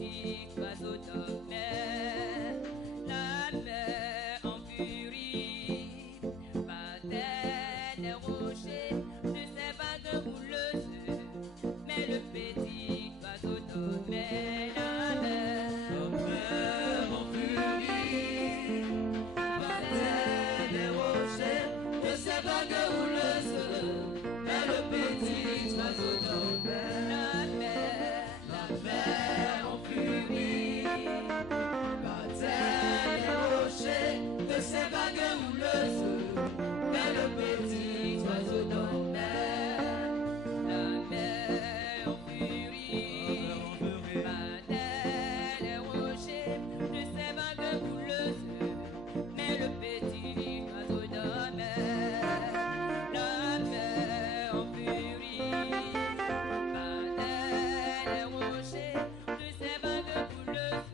petit oiseau dormait, la mer en furie battait les rochers de ses vagues houleuses, mais le petit oiseau dormait, la mer en furie battait les rochers de ses vagues houleuses, mais le petit oiseau dormait, la mer en furie battait les rochers de ses vagues houleuses, mais le petit oiseau dormait, la mer en furie battait les rochers de ses vagues houleuses, mais le petit oiseau dormait, la mer en furie battait les rochers de ses vagues houleuses,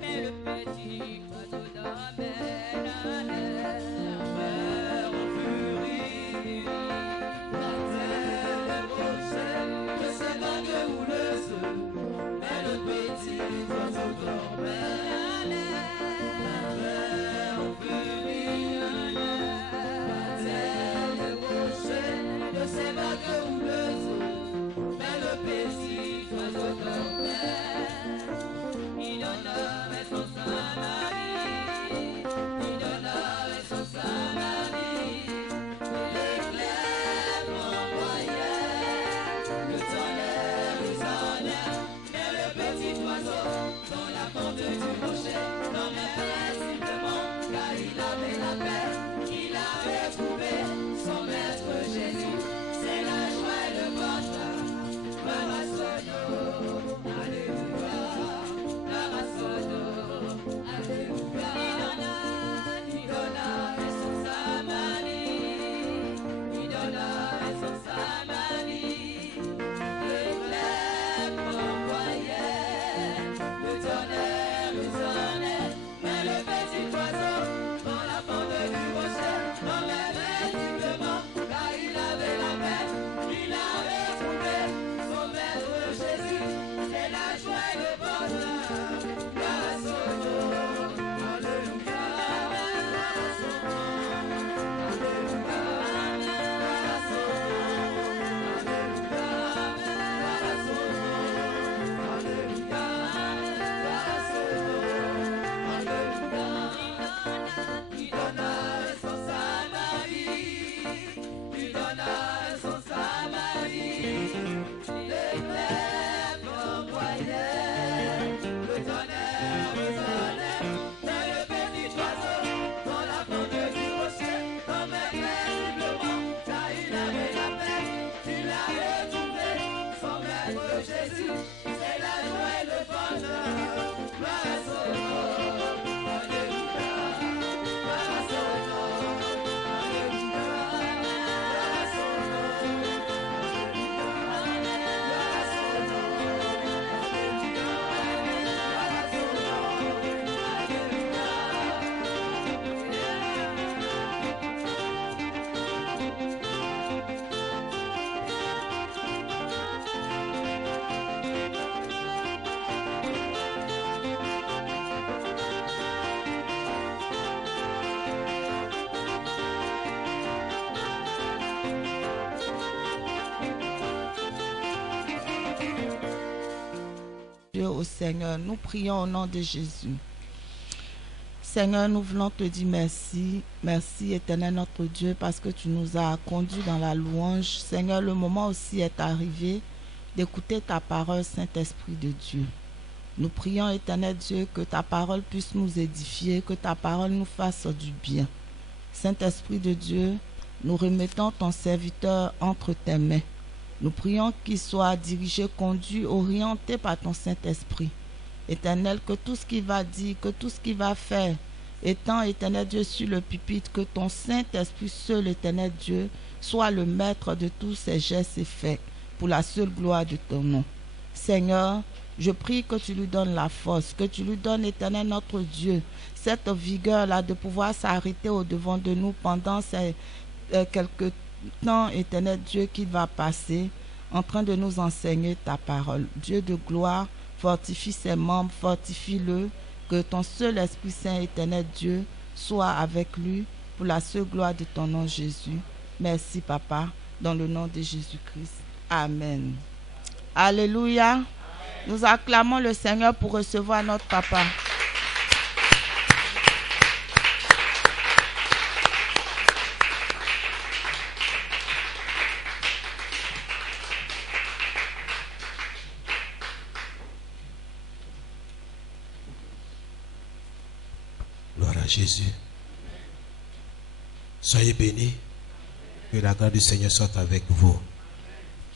mais le petit oiseau dormait, la mer en furie battait les rochers de ses vagues houleuses, mais le petit oiseau dormait, la mer en furie battait les rochers de ses vagues houleuses, mais le petit oiseau dormait. Il honorait son Saint-Marie, il honorait son Saint-Marie, l'éclair envoyait, le tonnerre résonnait, mais le petit oiseau, dans la pente du rocher, dormait paisiblement, car il avait la paix, il avait trouvé son maître Jésus, c'est la joie et le bonheur. Marasono, alléluia, Marasono, alléluia. Il donna son Saint-Marie, il donna son Saint-Marie, l'éclair envoyait, le tonnerre résonnait, mais le petit oiseau, dans la pente du rocher, dormait paisiblement, car il avait la paix, il avait trouvé son maître Jésus, c'est la joie et le bonheur. Marasono, alléluia, Marasono, alléluia, Marasono, alléluia, Marasono, alléluia, Marasono, alléluia. Il donna son Saint-Marie, il donna son Saint-Marie, l'éclair envoyait, le tonnerre résonnait, mais le petit oiseau, dans la pente du rocher, dormait paisiblement, car il avait la paix, il avait trouvé son maître Jésus, c'est la joie et le bonheur. Marasono, alléluia, Marasono, alléluia, Marasono, Dieu au Seigneur, nous prions au nom de Jésus. Seigneur, nous voulons te dire merci. Merci, éternel notre Dieu, parce que tu nous as conduits dans la louange. Seigneur, le moment aussi est arrivé d'écouter ta parole, Saint-Esprit de Dieu. Nous prions, éternel Dieu, que ta parole puisse nous édifier, que ta parole nous fasse du bien. Saint-Esprit de Dieu, nous remettons ton serviteur entre tes mains. Nous prions qu'il soit dirigé, conduit, orienté par ton Saint-Esprit. Éternel, que tout ce qu'il va dire, que tout ce qu'il va faire, étant, éternel Dieu, sur le pupitre, que ton Saint-Esprit seul, éternel Dieu, soit le maître de tous ces gestes et faits, pour la seule gloire de ton nom. Seigneur, je prie que tu lui donnes la force, que tu lui donnes, éternel notre Dieu, cette vigueur-là de pouvoir s'arrêter au-devant de nous pendant ces quelques temps, éternel Dieu, qu'il va passer en train de nous enseigner ta parole. Dieu de gloire, fortifie ses membres, fortifie-le, que ton seul Esprit Saint, éternel Dieu, soit avec lui pour la seule gloire de ton nom, Jésus. Merci, Papa, dans le nom de Jésus-Christ. Amen. Alléluia. Nous acclamons le Seigneur pour recevoir notre Papa. Gloire à Jésus. Soyez bénis. Que la grâce du Seigneur soit avec vous.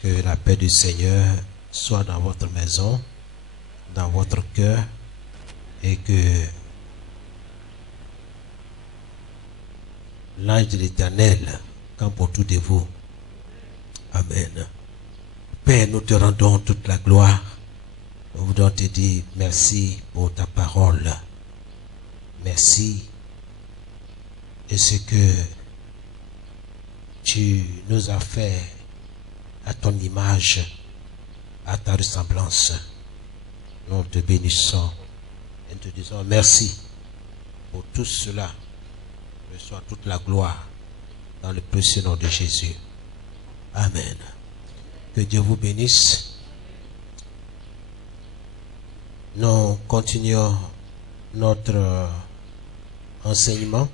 Que la paix du Seigneur soit dans votre maison, dans votre cœur, et que l'ange de l'Éternel campe autour de vous. Amen. Père, nous te rendons toute la gloire. Nous voulons te dire merci pour ta parole. Merci de ce que tu nous as fait à ton image, à ta ressemblance. Nous te bénissons et te disons merci pour tout cela. Reçois toute la gloire dans le précieux nom de Jésus. Amen. Que Dieu vous bénisse. Nous continuons notre enseignement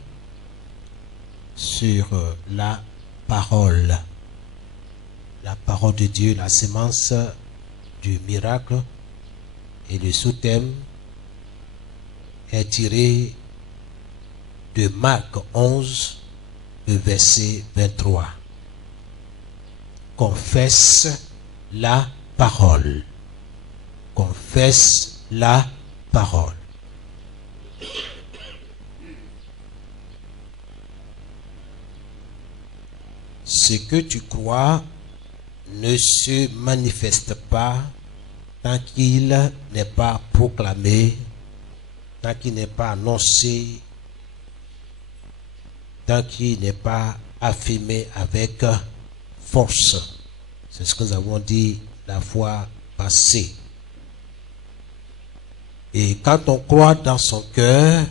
sur la parole de Dieu, la sémence du miracle, et le sous-thème est tiré de Marc 11, le verset 23. Confesse la parole. Confesse la parole. Ce que tu crois ne se manifeste pas tant qu'il n'est pas proclamé, tant qu'il n'est pas annoncé, tant qu'il n'est pas affirmé avec force. C'est ce que nous avons dit la fois passée. Et quand on croit dans son cœur,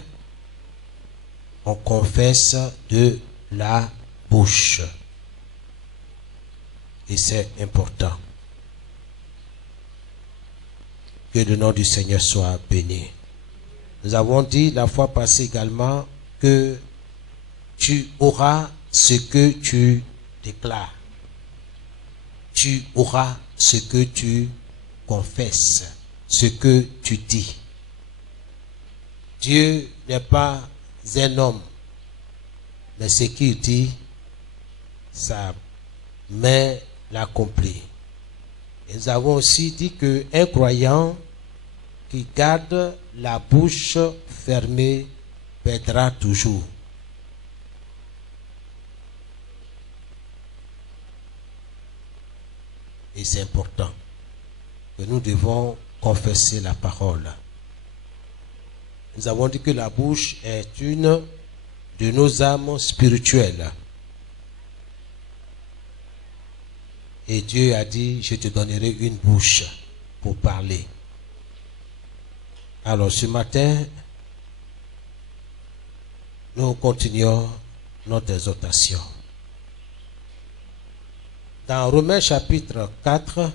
on confesse de la bouche. Et c'est important. Que le nom du Seigneur soit béni. Nous avons dit la fois passée également que tu auras ce que tu déclares. Tu auras ce que tu confesses, ce que tu dis. Dieu n'est pas un homme, mais ce qu'il dit, sa main l'accomplit. Et nous avons aussi dit qu'un croyant qui garde la bouche fermée perdra toujours. Et c'est important que nous devons confesser la parole. Nous avons dit que la bouche est une de nos âmes spirituelles. Et Dieu a dit, je te donnerai une bouche pour parler. Alors ce matin, nous continuons notre exhortation. Dans Romains chapitre 4,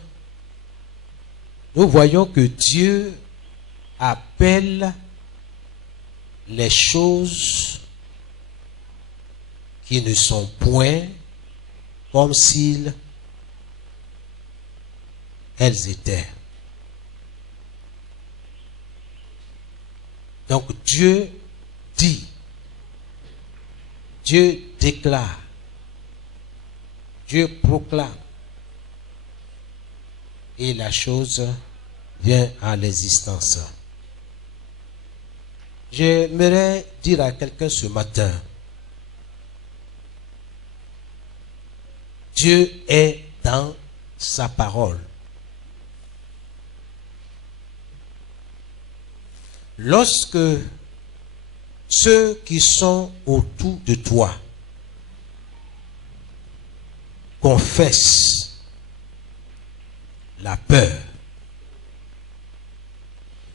nous voyons que Dieu appelle les choses qui ne sont point comme s'ils elles étaient. Donc Dieu dit, Dieu déclare, Dieu proclame, et la chose vient à l'existence. J'aimerais dire à quelqu'un ce matin, Dieu est dans sa parole. Lorsque ceux qui sont autour de toi confessent la peur,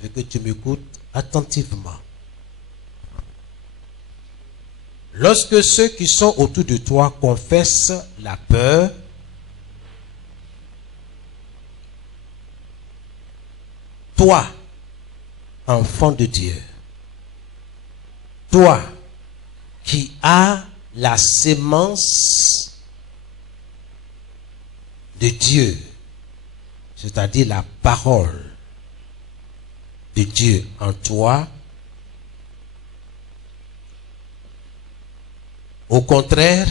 et que tu m'écoutes attentivement. Lorsque ceux qui sont autour de toi confessent la peur, toi, enfant de Dieu, toi qui as la sémence de Dieu, c'est-à-dire la parole de Dieu en toi, au contraire,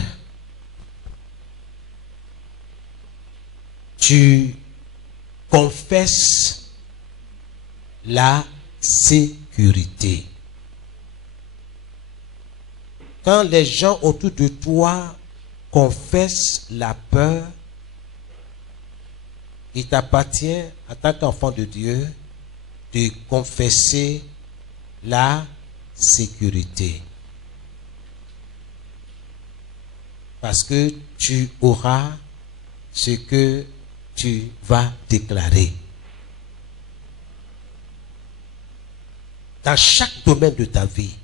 tu confesses la sécurité. Quand les gens autour de toi confessent la peur, il t'appartient, en tant qu'enfant de Dieu, de confesser la sécurité. Parce que tu auras ce que tu vas déclarer. Dans chaque domaine de ta vie.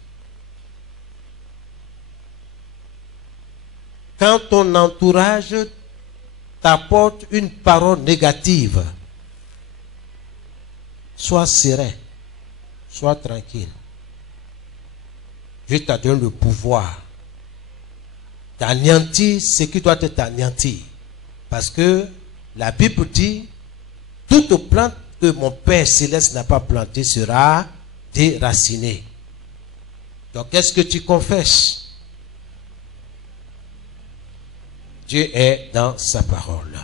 Quand ton entourage t'apporte une parole négative, sois serein, sois tranquille. Dieu t'a donné le pouvoir d'anéantir ce qui doit être anéanti. Parce que la Bible dit, toute plante que mon Père Céleste n'a pas plantée sera déracinée. Donc qu'est-ce que tu confesses? Dieu est dans sa parole.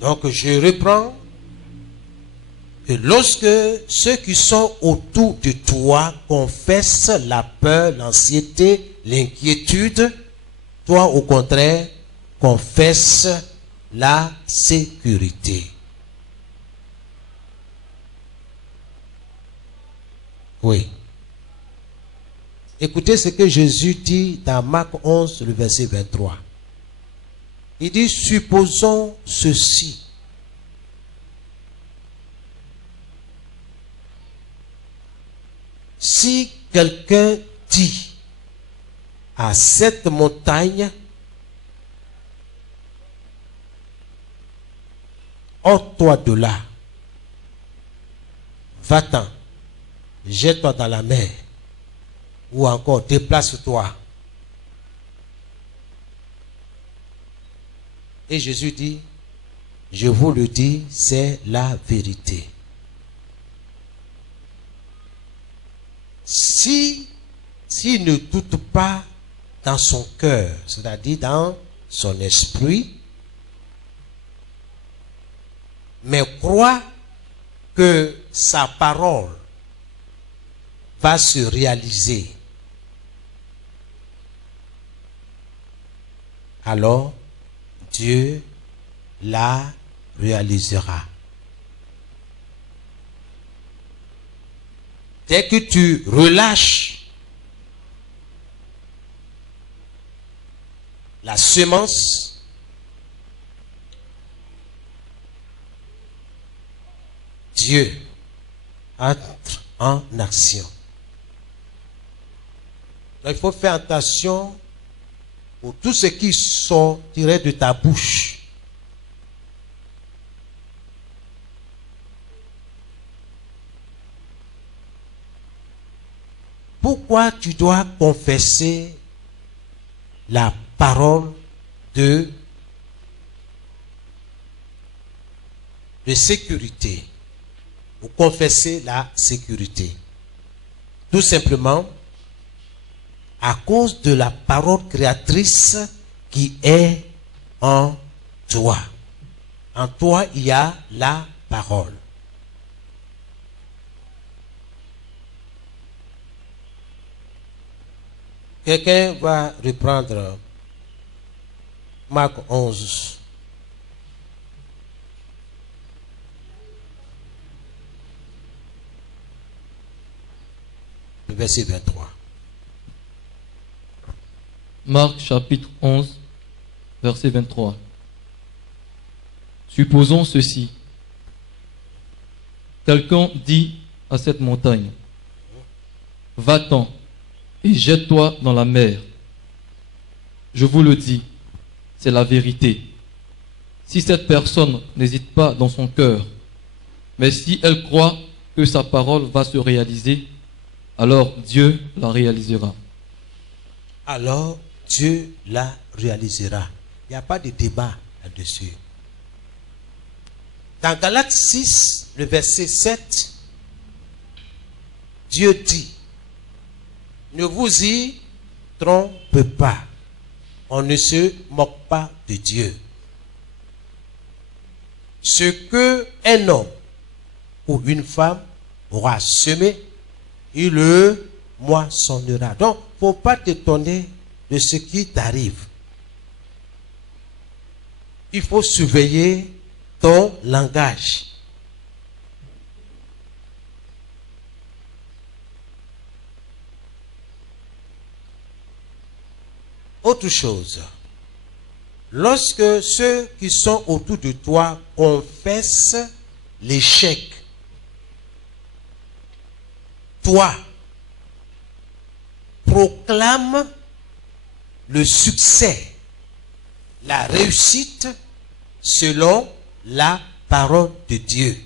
Donc je reprends que lorsque ceux qui sont autour de toi confessent la peur, l'anxiété, l'inquiétude, toi au contraire confesse la sécurité. Oui. Écoutez ce que Jésus dit dans Marc 11, le verset 23. Il dit, supposons ceci. Si quelqu'un dit à cette montagne, ôte-toi de là, va-t'en, jette-toi dans la mer, ou encore déplace-toi. Et Jésus dit, je vous le dis, c'est la vérité. S'il ne doute pas dans son cœur, c'est-à-dire dans son esprit, mais croit que sa parole va se réaliser, alors Dieu la réalisera. Dès que tu relâches la semence, Dieu entre en action. Donc, il faut faire attention pour tout ce qui sortirait de ta bouche. Pourquoi tu dois confesser la parole de sécurité, ou confesser la sécurité? Tout simplement à cause de la parole créatrice qui est en toi. En toi, il y a la parole. Quelqu'un va reprendre Marc 11. Le verset 23. Marc chapitre 11, verset 23. Supposons ceci. quelqu'un dit à cette montagne, va-t'en et jette-toi dans la mer. Je vous le dis, c'est la vérité. Si cette personne n'hésite pas dans son cœur, mais si elle croit que sa parole va se réaliser, alors Dieu la réalisera. Alors Dieu la réalisera. Il n'y a pas de débat là-dessus. Dans Galates 6, le verset 7, Dieu dit, ne vous y trompe pas. On ne se moque pas de Dieu. Ce que un homme ou une femme aura semé, il le moissonnera. Donc, il ne faut pas t'étonner de ce qui t'arrive. Il faut surveiller ton langage. Autre chose, lorsque ceux qui sont autour de toi confessent l'échec, toi, proclame le succès, la réussite selon la parole de Dieu.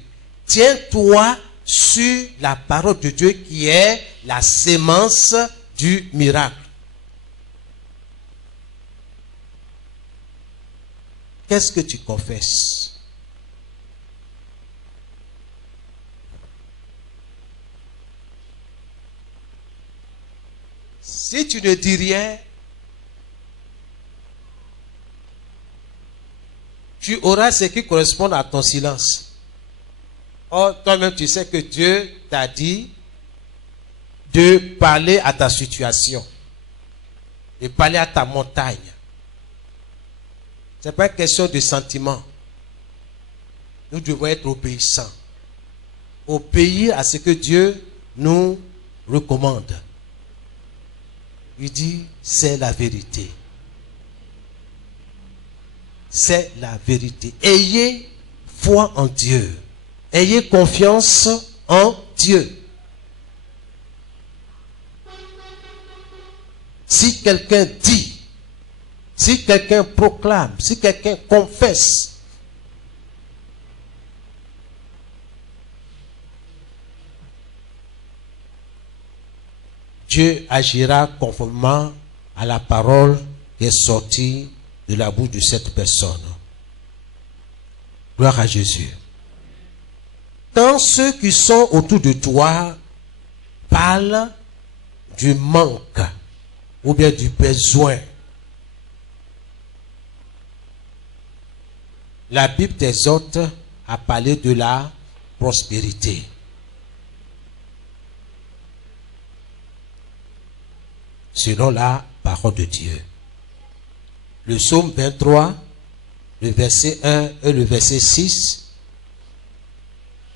Tiens-toi sur la parole de Dieu qui est la sémence du miracle. Qu'est-ce que tu confesses? Si tu ne dis rien, tu auras ce qui correspond à ton silence. Or, toi-même, tu sais que Dieu t'a dit de parler à ta situation, de parler à ta montagne. Ce n'est pas une question de sentiment. Nous devons être obéissants. Obéir à ce que Dieu nous recommande. Il dit, c'est la vérité. C'est la vérité. Ayez foi en Dieu. Ayez confiance en Dieu. Si quelqu'un dit, si quelqu'un proclame, si quelqu'un confesse, Dieu agira conformément à la parole qui est sortie de la bouche de cette personne. Gloire à Jésus. Quand ceux qui sont autour de toi parlent du manque ou bien du besoin, la Bible t'exhorte à parler de la prospérité. Selon la parole de Dieu. Le psaume 23, le verset 1 et le verset 6,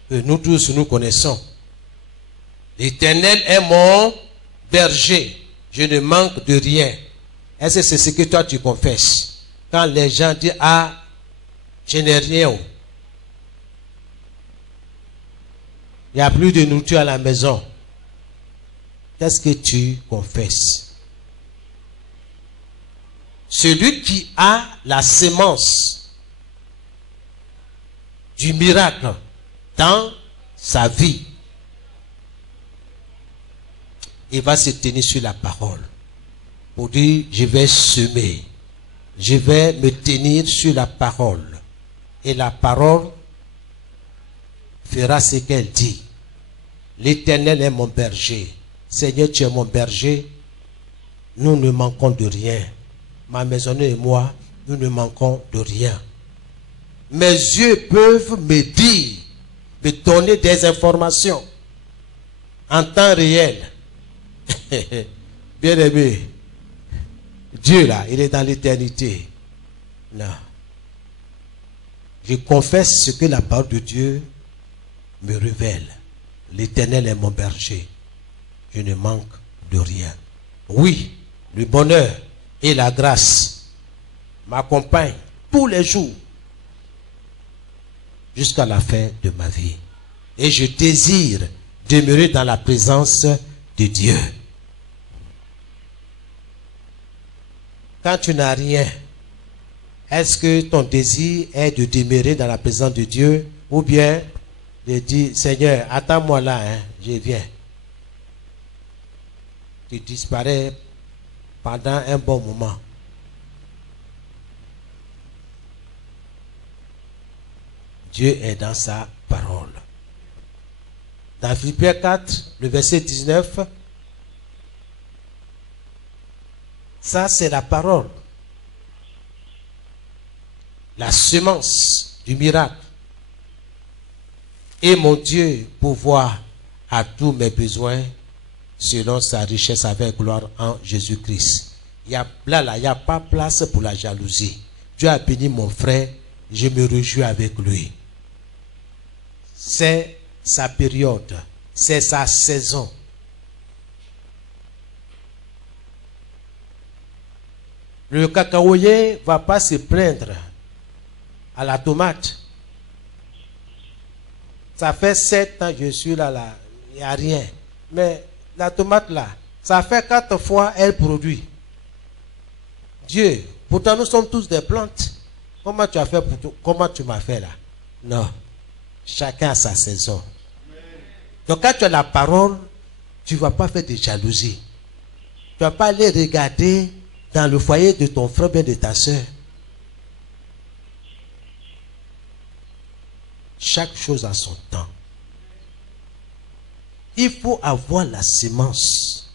que nous tous nous connaissons. L'Éternel est mon berger, je ne manque de rien. Est-ce que c'est ce que toi tu confesses? Quand les gens disent, ah, je n'ai rien. Il n'y a plus de nourriture à la maison. Qu'est-ce que tu confesses? Celui qui a la sémence du miracle dans sa vie, il va se tenir sur la parole pour dire, je vais semer, je vais me tenir sur la parole. Et la parole fera ce qu'elle dit. L'Éternel est mon berger. Seigneur, tu es mon berger. Nous ne manquons de rien. Ma maisonnée et moi, nous ne manquons de rien. Mes yeux peuvent me dire, me donner des informations en temps réel. Bien aimé, Dieu là, il est dans l'éternité. Non. Je confesse ce que la parole de Dieu me révèle. L'Éternel est mon berger. Je ne manque de rien. Oui, le bonheur et la grâce m'accompagnent tous les jours jusqu'à la fin de ma vie. Et je désire demeurer dans la présence de Dieu. Quand tu n'as rien, est-ce que ton désir est de demeurer dans la présence de Dieu ou bien de dire, Seigneur, attends-moi là, hein, je viens. Tu disparais pendant un bon moment. Dieu est dans sa parole. Dans Philippiens 4, le verset 19, ça c'est la parole. La semence du miracle. Et mon Dieu pourvoit à tous mes besoins selon sa richesse avec gloire en Jésus-Christ. Il n'y a pas place pour la jalousie. Dieu a béni mon frère, je me réjouis avec lui. C'est sa période, c'est sa saison. Le cacaoyer ne va pas se plaindre à la tomate. Ça fait 7 ans que je suis là, il n'y a rien. Mais la tomate là, ça fait 4 fois elle produit. Dieu, pourtant nous sommes tous des plantes. Comment tu as fait pour tout? Comment tu m'as fait là? Non. Chacun a sa saison. Donc quand tu as la parole, tu ne vas pas faire de jalousie. Tu ne vas pas aller regarder dans le foyer de ton frère et de ta soeur. Chaque chose a son temps. Il faut avoir la semence.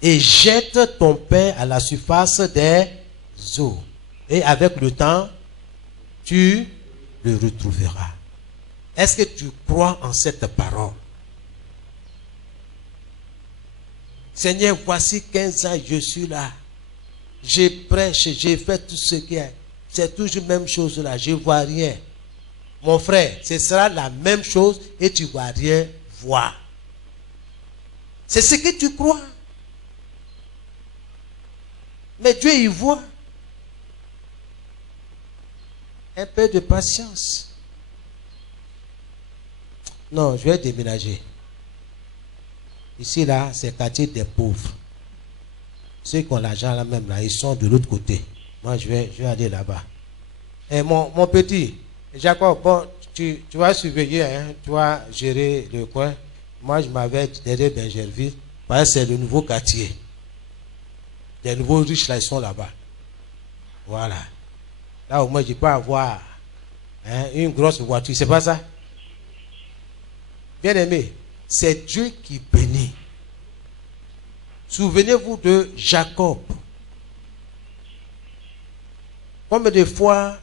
Et jette ton pain à la surface des eaux. Et avec le temps, tu le retrouveras. Est-ce que tu crois en cette parole? Seigneur, voici 15 ans, je suis là. Je prêche, j'ai fait tout ce qu'il y a. C'est toujours la même chose là, je ne vois rien. Mon frère, ce sera la même chose et tu ne vas rien voir. C'est ce que tu crois. Mais Dieu y voit. Un peu de patience. Non, je vais déménager. Ici, là, c'est le quartier des pauvres. Ceux qui ont l'argent là même, là, ils sont de l'autre côté. Moi, je vais aller là-bas. Et mon petit, Jacob, bon, tu vas surveiller, hein, tu vas gérer le coin. Moi, je m'avais derrière Benjerville, parce que c'est le nouveau quartier. Les nouveaux riches, là, ils sont là-bas. Voilà. Là, au moins, je peux avoir une grosse voiture. C'est pas ça? Bien aimé, c'est Dieu qui bénit. Souvenez-vous de Jacob. Combien de fois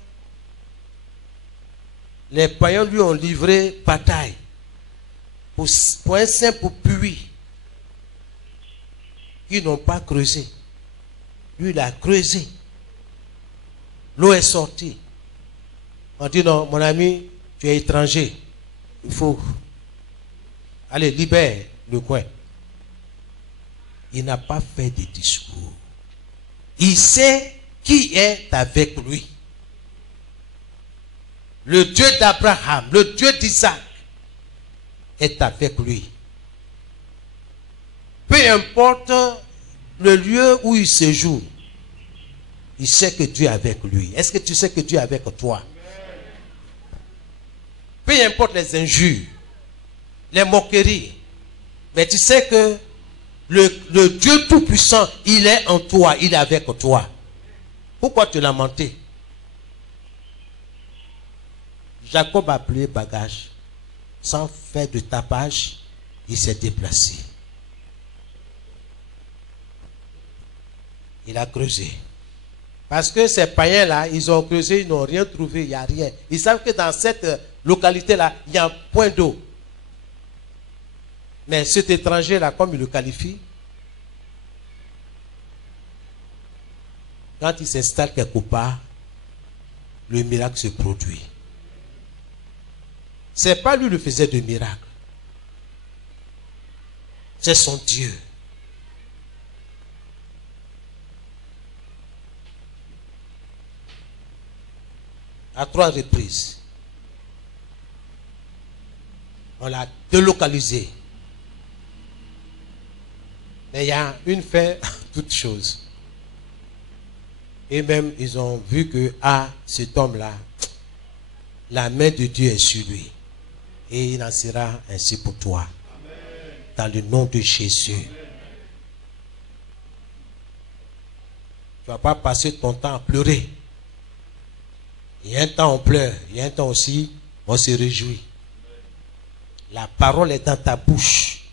les païens lui ont livré bataille pour un simple puits qu'ils n'ont pas creusé. Lui, il a creusé. L'eau est sortie. On dit non, mon ami, tu es étranger. Il faut... Allez, libère le coin. Il n'a pas fait de discours. Il sait qui est avec lui. Le Dieu d'Abraham, le Dieu d'Isaac est avec lui. Peu importe le lieu où il séjourne, il sait que Dieu est avec lui. Est-ce que tu sais que Dieu est avec toi? Peu importe les injures, les moqueries, mais tu sais que le Dieu Tout-Puissant, il est en toi, il est avec toi. Pourquoi tu l'as menti? Jacob a plié bagage. Sans faire de tapage, il s'est déplacé. Il a creusé. Parce que ces païens-là, ils ont creusé, ils n'ont rien trouvé, il n'y a rien. Ils savent que dans cette localité-là, il y a un point d'eau. Mais cet étranger-là, comme il le qualifie, quand il s'installe quelque part, le miracle se produit. Ce n'est pas lui qui faisait de miracle. C'est son Dieu. À 3 reprises. On l'a délocalisé. Mais il y a une fin à toute chose. Et même, ils ont vu que, cet homme-là, la main de Dieu est sur lui. Et il en sera ainsi pour toi. Amen. Dans le nom de Jésus. Amen. Tu ne vas pas passer ton temps à pleurer. Il y a un temps on pleure. Il y a un temps aussi on se réjouit. La parole est dans ta bouche.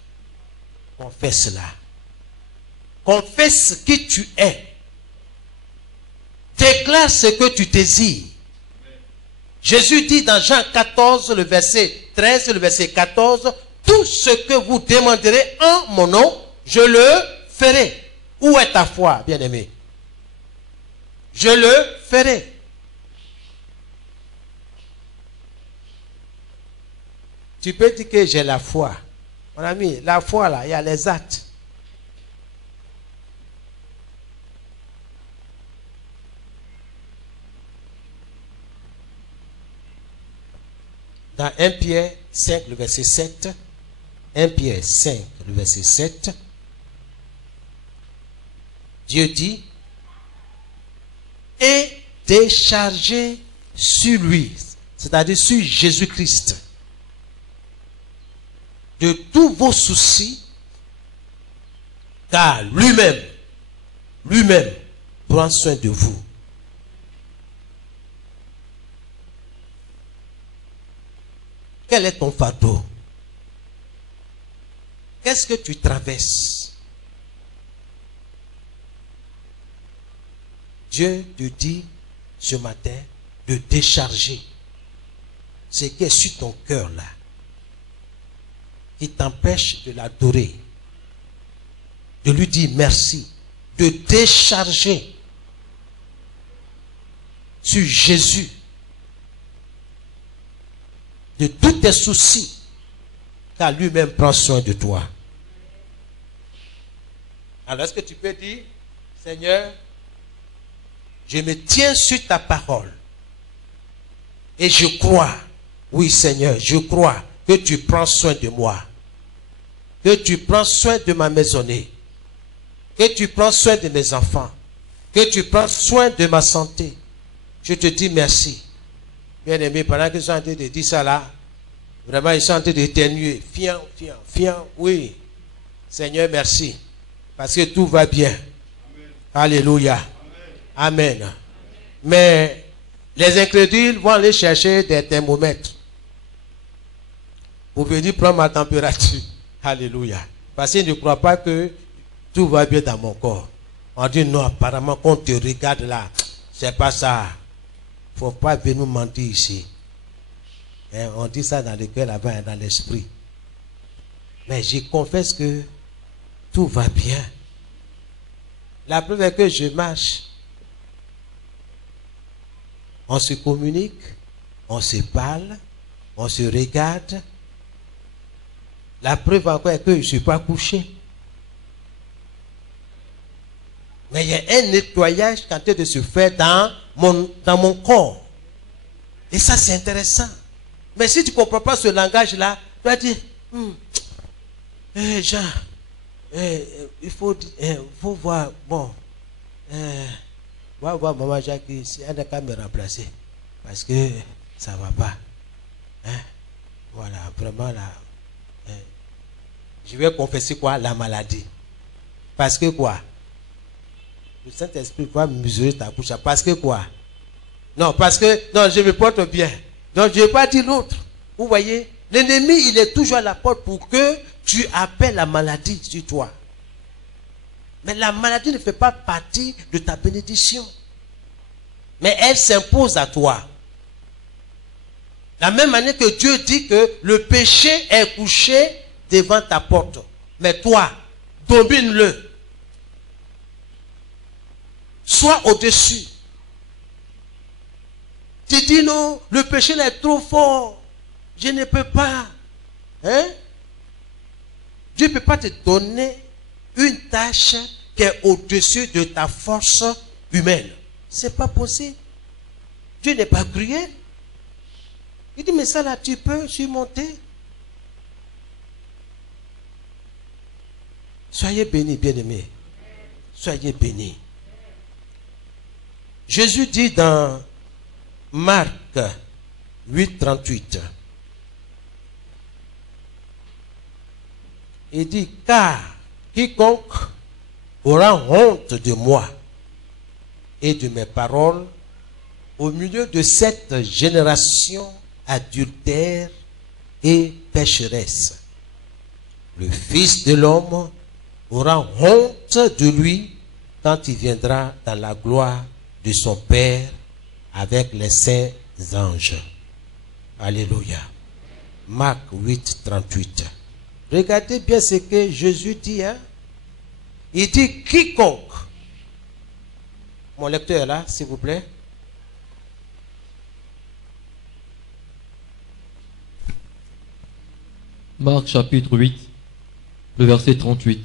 Confesse cela. Confesse qui tu es. Déclare ce que tu désires. Jésus dit dans Jean 14, le verset 13, le verset 14, tout ce que vous demanderez en mon nom, je le ferai. Où est ta foi, bien-aimé? Je le ferai. Tu peux dire que j'ai la foi. Mon ami, la foi là, il y a les actes. Dans 1 Pierre 5, le verset 7, 1 Pierre 5, le verset 7, Dieu dit, et déchargez sur lui, c'est-à-dire sur Jésus-Christ, de tous vos soucis, car lui-même prend soin de vous. Quel est ton fardeau? Qu'est-ce que tu traverses? Dieu te dit ce matin de décharger ce qui est sur ton cœur là, qui t'empêche de l'adorer, de lui dire merci, de décharger sur Jésus de tous tes soucis, car lui-même prend soin de toi. Alors, est-ce que tu peux dire, Seigneur, je me tiens sur ta parole et je crois, oui Seigneur, je crois que tu prends soin de moi, que tu prends soin de ma maisonnée, que tu prends soin de mes enfants, que tu prends soin de ma santé. Je te dis merci. Bien-aimé, pendant que je suis en train de dire ça là, vraiment, ils sont en train d'éternuer. Fiant, oui. Seigneur, merci. Parce que tout va bien. Amen. Alléluia. Amen. Amen. Mais les incrédules vont aller chercher des thermomètres pour venir prendre ma température. Alléluia. Parce qu'ils ne croient pas que tout va bien dans mon corps. On dit non, apparemment, quand on te regarde là, c'est pas ça. Il ne faut pas venir mentir ici. Et on dit ça dans le cœur là-bas, dans l'esprit. Mais je confesse que tout va bien. La preuve est que je marche. On se communique, on se parle, on se regarde. La preuve encore est que je ne suis pas couché. Mais il y a un nettoyage qui est en train de se faire dans mon corps. Et ça, c'est intéressant. Mais si tu ne comprends pas ce langage-là, tu vas dire, Jean, il faut voir, bon, on va voir maman Jacques ici, elle n'a qu'à me remplacer. Parce que ça ne va pas. Hein? Voilà, vraiment là. Je vais confesser quoi? La maladie. Parce que quoi? Le Saint-Esprit va mesurer ta bouche. Parce que quoi? Non, parce que, non, je me porte bien. Donc, je ne vais pas dire l'autre. Vous voyez, l'ennemi, il est toujours à la porte pour que tu appelles la maladie sur toi. Mais la maladie ne fait pas partie de ta bénédiction. Mais elle s'impose à toi. La même manière que Dieu dit que le péché est couché devant ta porte. Mais toi, domine-le. Sois au-dessus. Tu dis non, le péché est trop fort. Je ne peux pas. Hein? Dieu ne peut pas te donner une tâche qui est au-dessus de ta force humaine. Ce n'est pas possible. Dieu n'est pas cruel. Il dit, mais ça là, tu peux surmonter. Soyez bénis, bien-aimés. Soyez bénis. Jésus dit dans Marc 8, 38, il dit, car quiconque aura honte de moi et de mes paroles au milieu de cette génération adultère et pécheresse, le Fils de l'homme aura honte de lui quand il viendra dans la gloire de son Père avec les saints anges. Alléluia. Marc 8, 38. Regardez bien ce que Jésus dit. Hein? Il dit quiconque. Mon lecteur est là, s'il vous plaît. Marc chapitre 8, le verset 38.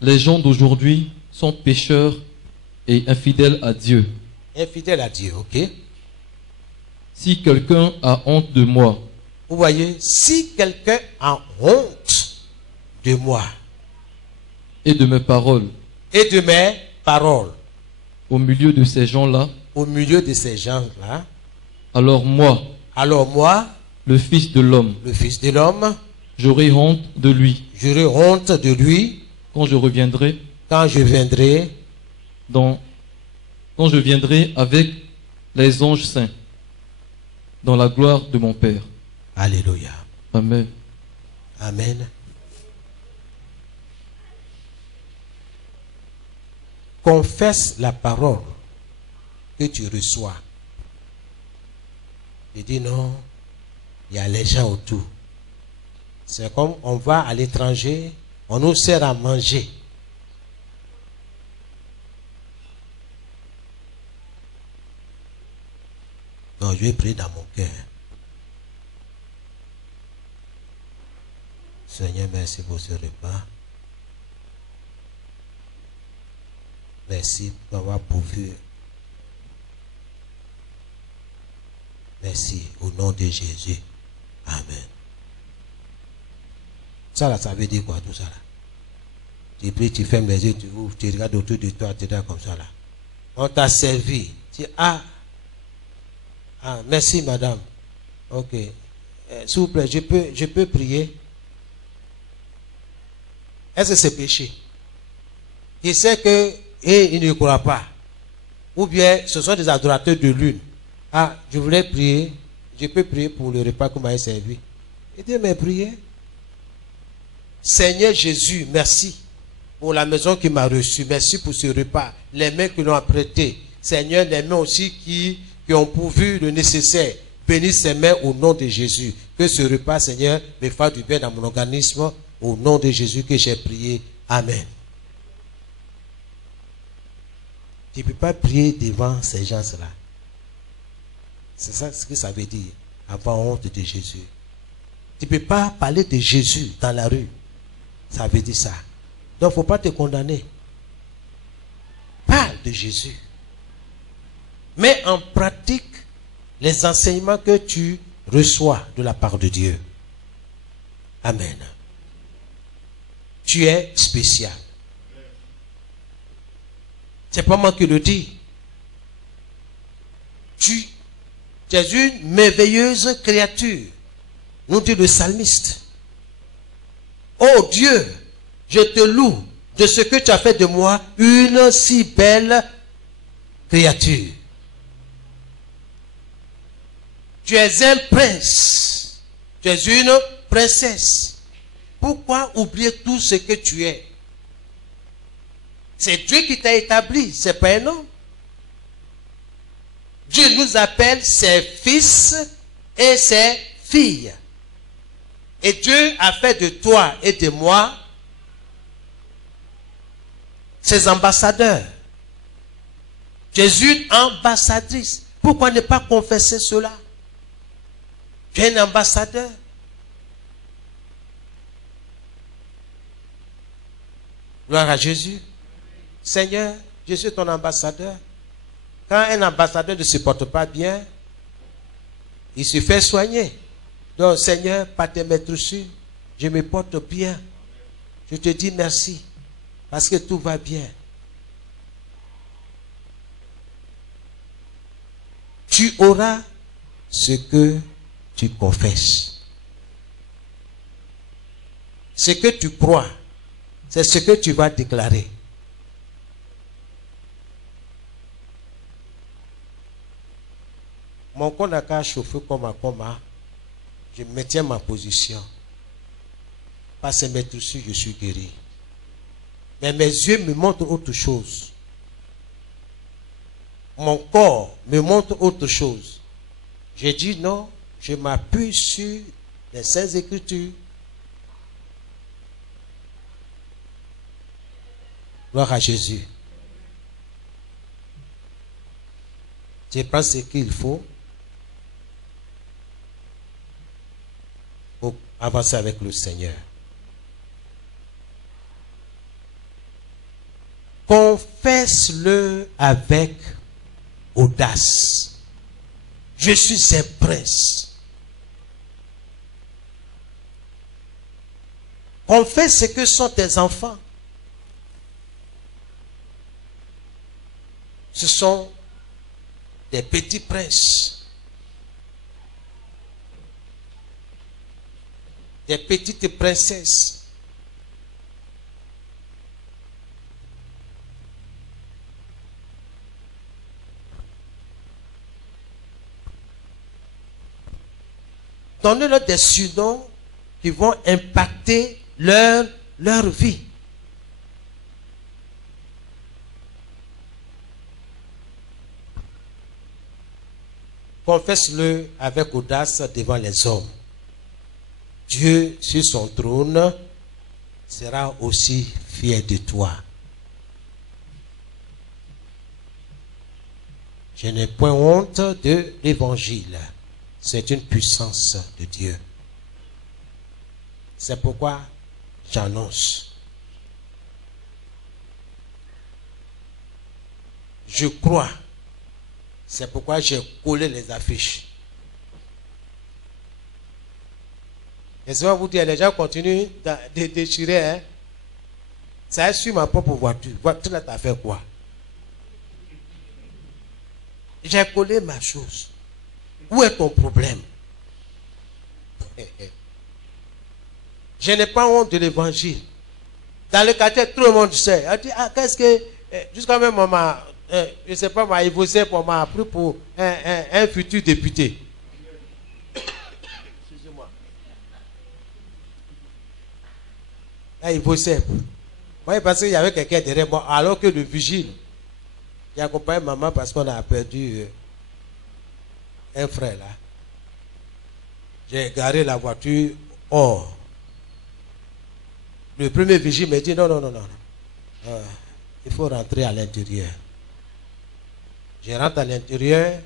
Les gens d'aujourd'hui sont pécheurs et infidèles à Dieu. Infidèles à Dieu, ok. Si quelqu'un a honte de moi, vous voyez, si quelqu'un a honte de moi et de mes paroles, au milieu de ces gens-là, alors moi, le Fils de l'homme, j'aurai honte de lui, quand je reviendrai, quand je viendrai avec les anges saints dans la gloire de mon Père. Alléluia. Amen. Amen. Confesse la parole que tu reçois. Je dis non, il y a les gens autour. C'est comme on va à l'étranger, on nous sert à manger. Non, je vais prier dans mon cœur. Seigneur, merci pour ce repas. Merci pour avoir pourvu. Merci au nom de Jésus. Amen. Ça là, ça veut dire quoi tout ça là? Tu pries, tu fermes les yeux, tu ouvres, tu regardes autour de toi, tu es là comme ça là. On t'a servi. Tu dis, ah, merci madame. Ok. S'il vous plaît, je peux prier. Est-ce que c'est péché? Il sait que il ne croit pas. Ou bien ce sont des adorateurs de lune. Ah, je voulais prier. Je peux prier pour le repas qu'on m'a servi. Il dit, mais priez. Seigneur Jésus, merci pour la maison qui m'a reçu. Merci pour ce repas. Les mains qui l'ont apprêté. Seigneur, les mains aussi qui ont pourvu le nécessaire. Bénis ces mains au nom de Jésus. Que ce repas, Seigneur, me fasse du bien dans mon organisme. Au nom de Jésus que j'ai prié. Amen. Tu ne peux pas prier devant ces gens-là. C'est ça ce que ça veut dire. Avoir honte de Jésus. Tu ne peux pas parler de Jésus dans la rue. Ça veut dire ça. Donc il ne faut pas te condamner. Parle de Jésus. Mets en pratique les enseignements que tu reçois de la part de Dieu. Amen. Tu es spécial. C'est pas moi qui le dis. Tu es une merveilleuse créature, nous dit le psalmiste. Oh Dieu, je te loue de ce que tu as fait de moi une si belle créature. Tu es un prince, tu es une princesse. Pourquoi oublier tout ce que tu es? C'est Dieu qui t'a établi, c'est pas un homme. Dieu nous appelle ses fils et ses filles. Et Dieu a fait de toi et de moi ses ambassadeurs. Tu es une ambassadrice. Pourquoi ne pas confesser cela? Tu es un ambassadeur. Gloire à Jésus. Seigneur, je suis ton ambassadeur. Quand un ambassadeur ne se porte pas bien, il se fait soigner. Donc, Seigneur, par tes maîtres, je me porte bien. Je te dis merci parce que tout va bien. Tu auras ce que tu confesses. Ce que tu crois, c'est ce que tu vas déclarer. Mon corps n'a qu'à chauffer comme un coma. Je maintiens ma position. Par ces maîtrises, je suis guéri. Mais mes yeux me montrent autre chose. Mon corps me montre autre chose. J'ai dit non, je m'appuie sur les Saintes Écritures. Gloire à Jésus. Je prends ce qu'il faut pour avancer avec le Seigneur. Confesse-le avec audace. Je suis un prince. Confesse ce que sont tes enfants. Ce sont des petits princes. Des petites princesses. Donnez-leur des surnoms qui vont impacter leur vie. Confesse-le avec audace devant les hommes. Dieu, sur son trône, sera aussi fier de toi. Je n'ai point honte de l'évangile. C'est une puissance de Dieu. C'est pourquoi j'annonce. Je crois. C'est pourquoi j'ai collé les affiches. Et souvent vous dire, les gens continuent de déchirer. Hein? Ça est sur ma propre voiture. Voiture là, t'as fait quoi? J'ai collé ma chose. Où est ton problème? Je n'ai pas honte de l'évangile. Dans le quartier, tout le monde sait. Elle dit, ah, qu'est-ce que... Jusqu'à même, maman, je ne sais pas, il votait pour m'a appris pour un futur député. Excusez-moi. Là, il votait. Moi, parce qu'il y avait quelqu'un derrière moi, alors que le vigile, il accompagne maman parce qu'on a perdu... un frère là. J'ai garé la voiture hors. Le premier vigile me dit non. Il faut rentrer à l'intérieur. Je rentre à l'intérieur.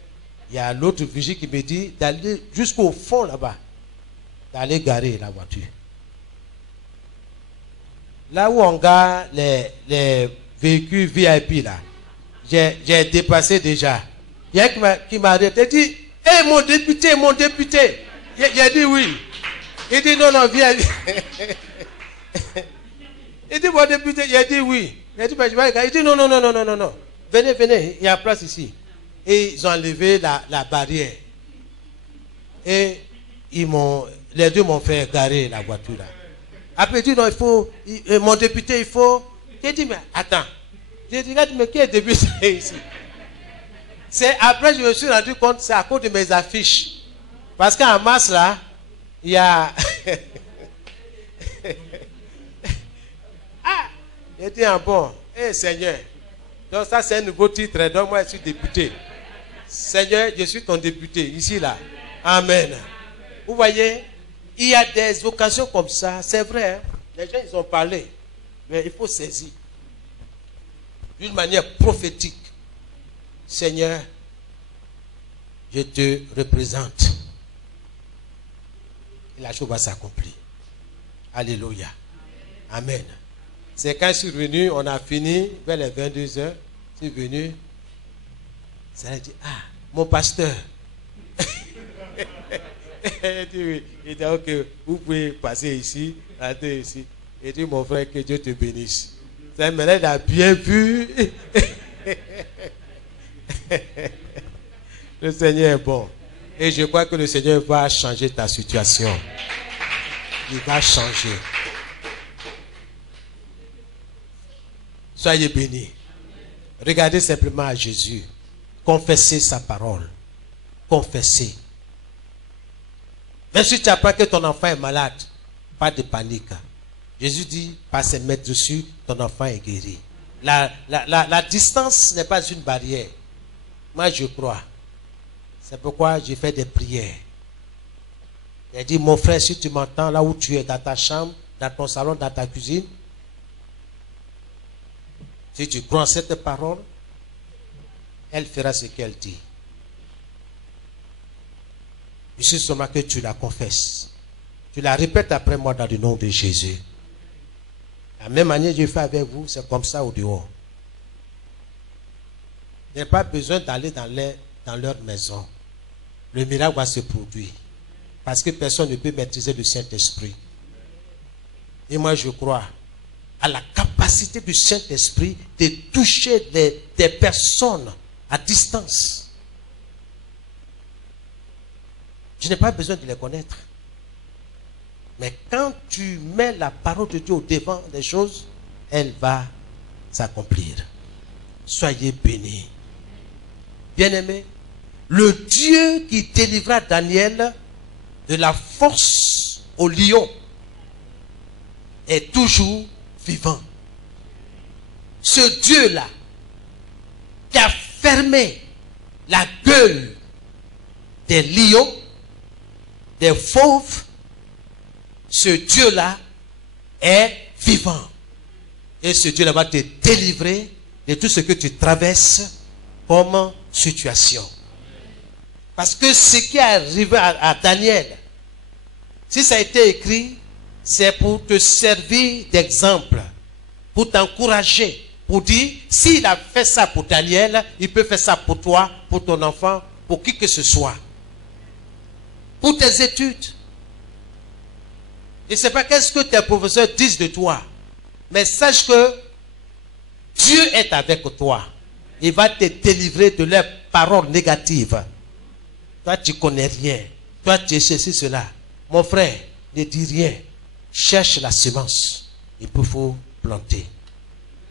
Il y a l'autre vigile qui me dit d'aller jusqu'au fond là-bas. D'aller garer la voiture. Là où on gare les véhicules VIP là. J'ai dépassé déjà. Il y a qui m'a arrêté. Il dit, hé, mon député. J'ai dit oui. Il dit non, viens. Il dit, mon député, j'ai dit oui. Il dit, non. Venez, il y a place ici. Et ils ont enlevé la barrière. Et les deux m'ont fait garer la voiture là. Après, il dit, non, il faut, mon député, il faut. J'ai dit, mais attends. J'ai dit, regarde, mais qui est député ici? C'est après, je me suis rendu compte, c'est à cause de mes affiches. Parce qu'en masse, là, il y a... Ah! J'ai dit, bon, Seigneur, donc ça, c'est un nouveau titre, donc moi, je suis député. Seigneur, je suis ton député, ici, là. Amen. Vous voyez, il y a des occasions comme ça, c'est vrai, hein? Les gens, ils ont parlé, mais il faut saisir. D'une manière prophétique. Seigneur, je te représente. Et la chose va s'accomplir. Alléluia. Amen. C'est quand je suis venu, on a fini vers les 22h. Je suis venu. Ça a dit, ah, mon pasteur. Il dit oui. Il dit, ok, vous pouvez passer ici, rentrer ici. Il dit, mon frère, que Dieu te bénisse. C'est maintenant, il a bien vu. Le Seigneur est bon. Et je crois que le Seigneur va changer ta situation. Il va changer. Soyez bénis. Regardez simplement à Jésus. Confessez sa parole. Confessez. Même si tu apprends que ton enfant est malade, pas de panique. Jésus dit, pas se mettre dessus, ton enfant est guéri. La distance n'est pas une barrière. Moi, je crois. C'est pourquoi je fais des prières. Il dit, mon frère, si tu m'entends là où tu es, dans ta chambre, dans ton salon, dans ta cuisine, si tu crois en cette parole, elle fera ce qu'elle dit. Il suffit seulement que tu la confesses. Tu la répètes après moi dans le nom de Jésus. La même manière que je fais avec vous, c'est comme ça au dehors. Il n'y a pas besoin d'aller dans leur maison. Le miracle va se produire. Parce que personne ne peut maîtriser le Saint-Esprit. Et moi je crois à la capacité du Saint-Esprit de toucher des personnes à distance. Je n'ai pas besoin de les connaître. Mais quand tu mets la parole de Dieu au devant des choses, elle va s'accomplir. Soyez bénis. Bien-aimés, le Dieu qui délivra Daniel de la force au lion est toujours vivant. Ce Dieu-là qui a fermé la gueule des lions, des fauves, ce Dieu-là est vivant. Et ce Dieu-là va te délivrer de tout ce que tu traverses comme situation. Parce que ce qui est arrivé à Daniel, si ça a été écrit, c'est pour te servir d'exemple, pour t'encourager, pour dire, s'il a fait ça pour Daniel, il peut faire ça pour toi, pour ton enfant, pour qui que ce soit. Pour tes études. Je ne sais pas qu'est-ce que tes professeurs disent de toi, mais sache que Dieu est avec toi. Il va te délivrer de leurs paroles négatives. Toi, tu ne connais rien. Toi, tu es ceci, cela. Mon frère, ne dis rien. Cherche la semence. Il faut planter.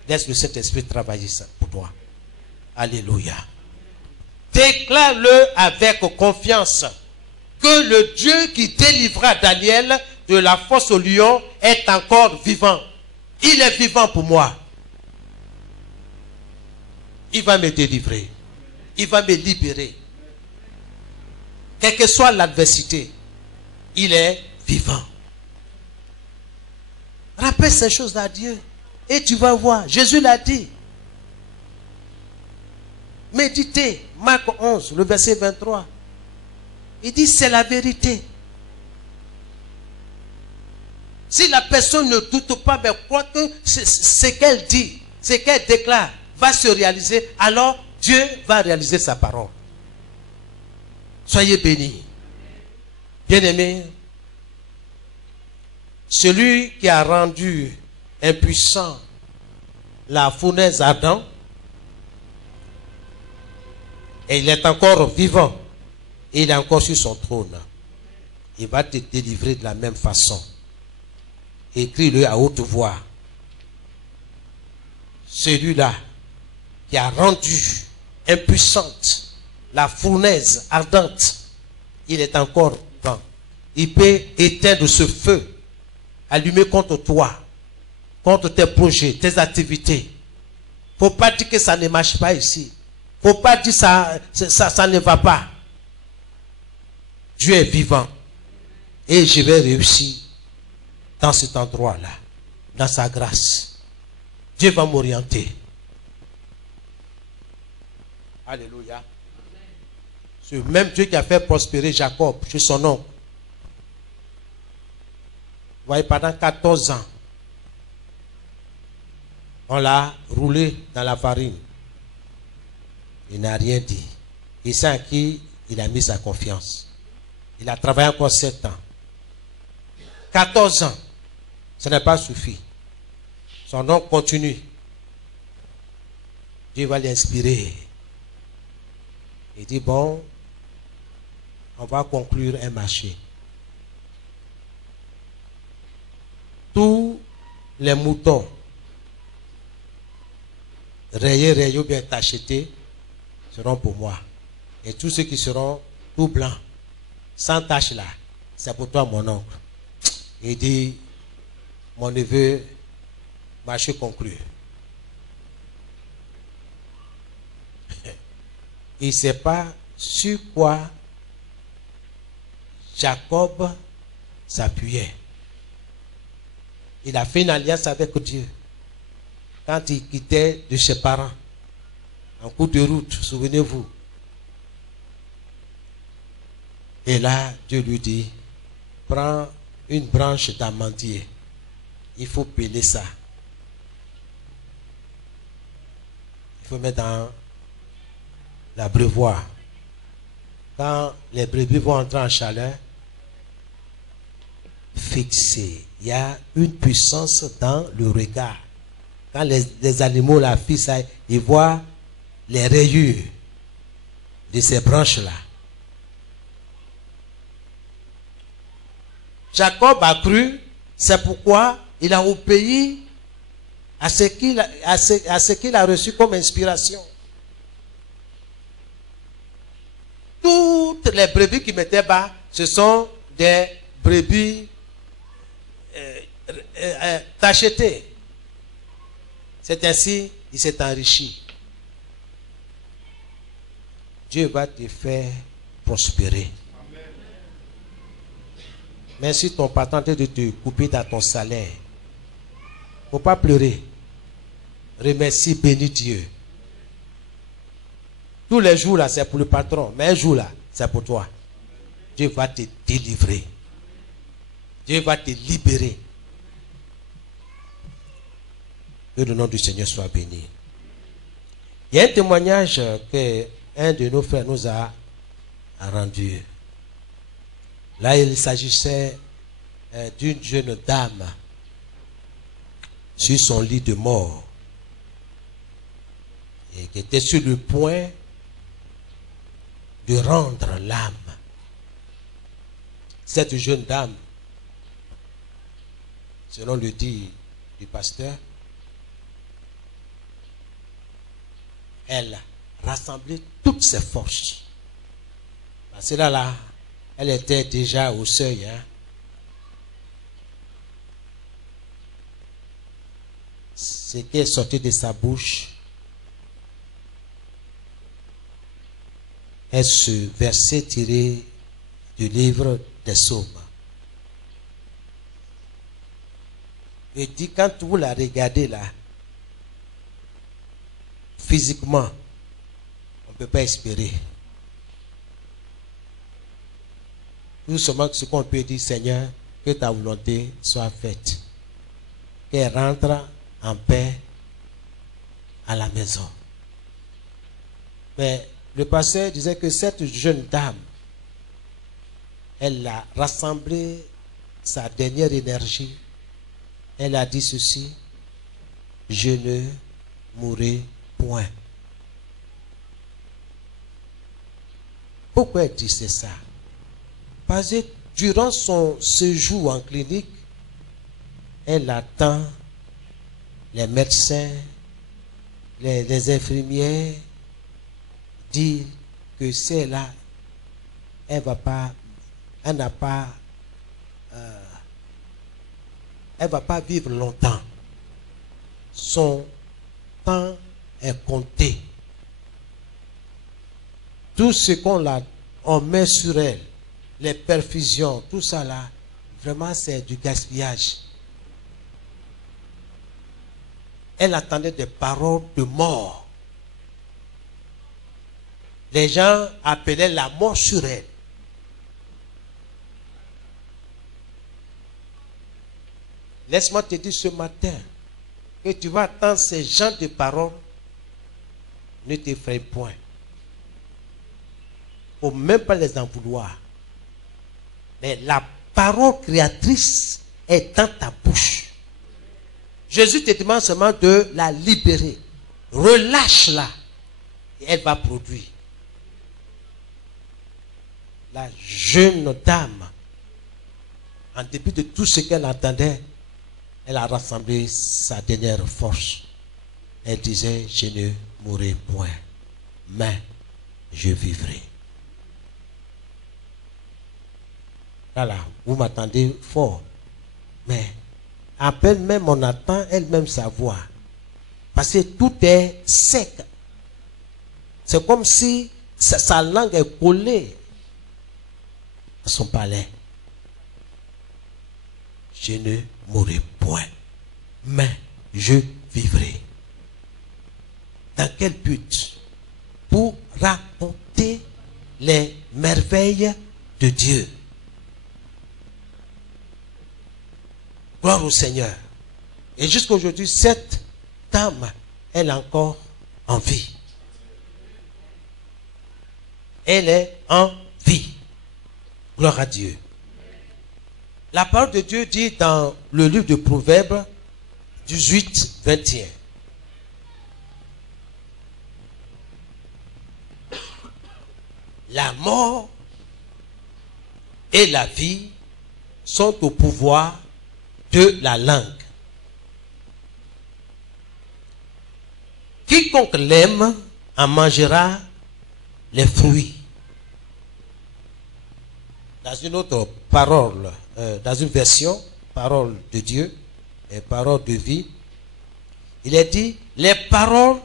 Laisse le Saint-Esprit travailler ça pour toi. Alléluia. Déclare-le avec confiance que le Dieu qui délivra Daniel de la fosse au lion est encore vivant. Il est vivant pour moi. Il va me délivrer. Il va me libérer. Quelle que soit l'adversité, il est vivant. Rappelle ces choses à Dieu et tu vas voir. Jésus l'a dit. Méditez. Marc 11, le verset 23. Il dit c'est la vérité. Si la personne ne doute pas, mais croit que ce qu'elle dit, ce qu'elle déclare va se réaliser, alors Dieu va réaliser sa parole. Soyez bénis. Bien-aimés, celui qui a rendu impuissant la fournaise ardente, et il est encore vivant, et il est encore sur son trône, il va te délivrer de la même façon. Écris-le à haute voix. Celui-là qui a rendu impuissante la fournaise ardente, il est encore vivant. Il peut éteindre ce feu, allumer contre toi, contre tes projets, tes activités. Il ne faut pas dire que ça ne marche pas ici. Il ne faut pas dire que ça ne va pas. Dieu est vivant. Et je vais réussir dans cet endroit-là, dans sa grâce. Dieu va m'orienter. Alléluia. Ce même Dieu qui a fait prospérer Jacob chez son oncle. Vous voyez, pendant 14 ans, on l'a roulé dans la farine. Il n'a rien dit. Il sait à qui il a mis sa confiance. Il a travaillé encore 7 ans. 14 ans. Ce n'est pas suffi. Son nom continue. Dieu va l'inspirer. Il dit, bon, on va conclure un marché. Tous les moutons rayés ou bien tachetés seront pour moi. Et tous ceux qui seront tout blancs, sans tache là, c'est pour toi, mon oncle. Il dit, mon neveu, marché conclu. Il ne sait pas sur quoi Jacob s'appuyait. Il a fait une alliance avec Dieu. Quand il quittait de ses parents, en cours de route, souvenez-vous. Et là, Dieu lui dit, prends une branche d'amandier. Il faut peler ça. Il faut mettre dans l'abreuvoir. Quand les brebis vont entrer en chaleur, fixé. Il y a une puissance dans le regard. Quand les animaux la fixent, ils voient les rayures de ces branches-là. Jacob a cru, c'est pourquoi il a obéi à ce qu'il a reçu comme inspiration. Toutes les brebis qui mettaient bas, ce sont des brebis tachetées. C'est ainsi qu'il s'est enrichi. Dieu va te faire prospérer. Mais si ton patron est de te couper dans ton salaire, il ne faut pas pleurer. Remercie, bénis Dieu. Tous les jours là, c'est pour le patron. Mais un jour là, c'est pour toi. Dieu va te délivrer. Dieu va te libérer. Que le nom du Seigneur soit béni. Il y a un témoignage que un de nos frères nous a rendu. Là, il s'agissait d'une jeune dame sur son lit de mort et qui était sur le point de rendre l'âme. Cette jeune dame, selon le dit du pasteur, elle rassemblait toutes ses forces. Parce que là, elle était déjà au seuil. Ce qui est sorti de sa bouche est ce verset tiré du livre des Psaumes. Il dit, quand vous la regardez là, physiquement, on ne peut pas espérer. Tout seulement ce qu'on peut dire, Seigneur, que ta volonté soit faite. Qu'elle rentre en paix à la maison. Mais le pasteur disait que cette jeune dame, elle a rassemblé sa dernière énergie. Elle a dit ceci, je ne mourrai point. Pourquoi elle disait ça? Parce que durant son séjour en clinique, elle attend les médecins, les infirmières dire que c'est là, elle va pas vivre longtemps. Son temps est compté. Tout ce on met sur elle, les perfusions, tout ça là, vraiment c'est du gaspillage. Elle attendait des paroles de mort. Les gens appelaient la mort sur elle. Laisse-moi te dire ce matin que tu vas attendre ces gens de paroles, ne t'effraie point. Il ne faut même pas les en vouloir. Mais la parole créatrice est dans ta bouche. Jésus te demande seulement de la libérer. Relâche-la. Et elle va produire. La jeune dame, en dépit de tout ce qu'elle entendait, elle a rassemblé sa dernière force. Elle disait, je ne mourrai point, mais je vivrai. Voilà, vous m'attendez fort. Mais à peine même on attend elle-même sa voix. Parce que tout est sec. C'est comme si sa langue est collée à son palais. Je ne mourrai point, mais je vivrai. Dans quel but? Pour raconter les merveilles de Dieu. Gloire au Seigneur. Et jusqu'à aujourd'hui, cette dame, elle est encore en vie. Elle est en vie. Gloire à Dieu. La parole de Dieu dit dans le livre de Proverbes 18, 21. La mort et la vie sont au pouvoir de la langue. Quiconque l'aime en mangera les fruits. Dans une autre parole, dans une version, parole de Dieu et parole de vie, il est dit, les paroles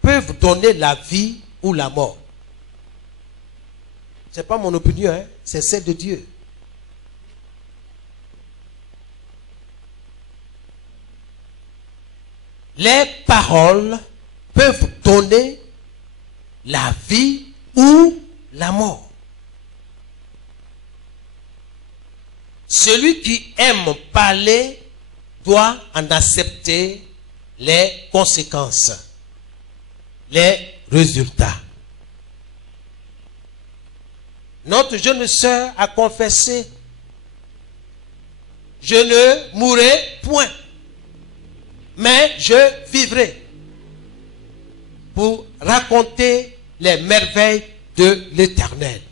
peuvent donner la vie ou la mort. Ce n'est pas mon opinion, hein? C'est celle de Dieu. Les paroles peuvent donner la vie ou la mort. Celui qui aime parler doit en accepter les conséquences, les résultats. Notre jeune sœur a confessé, je ne mourrai point, mais je vivrai pour raconter les merveilles de l'Éternel.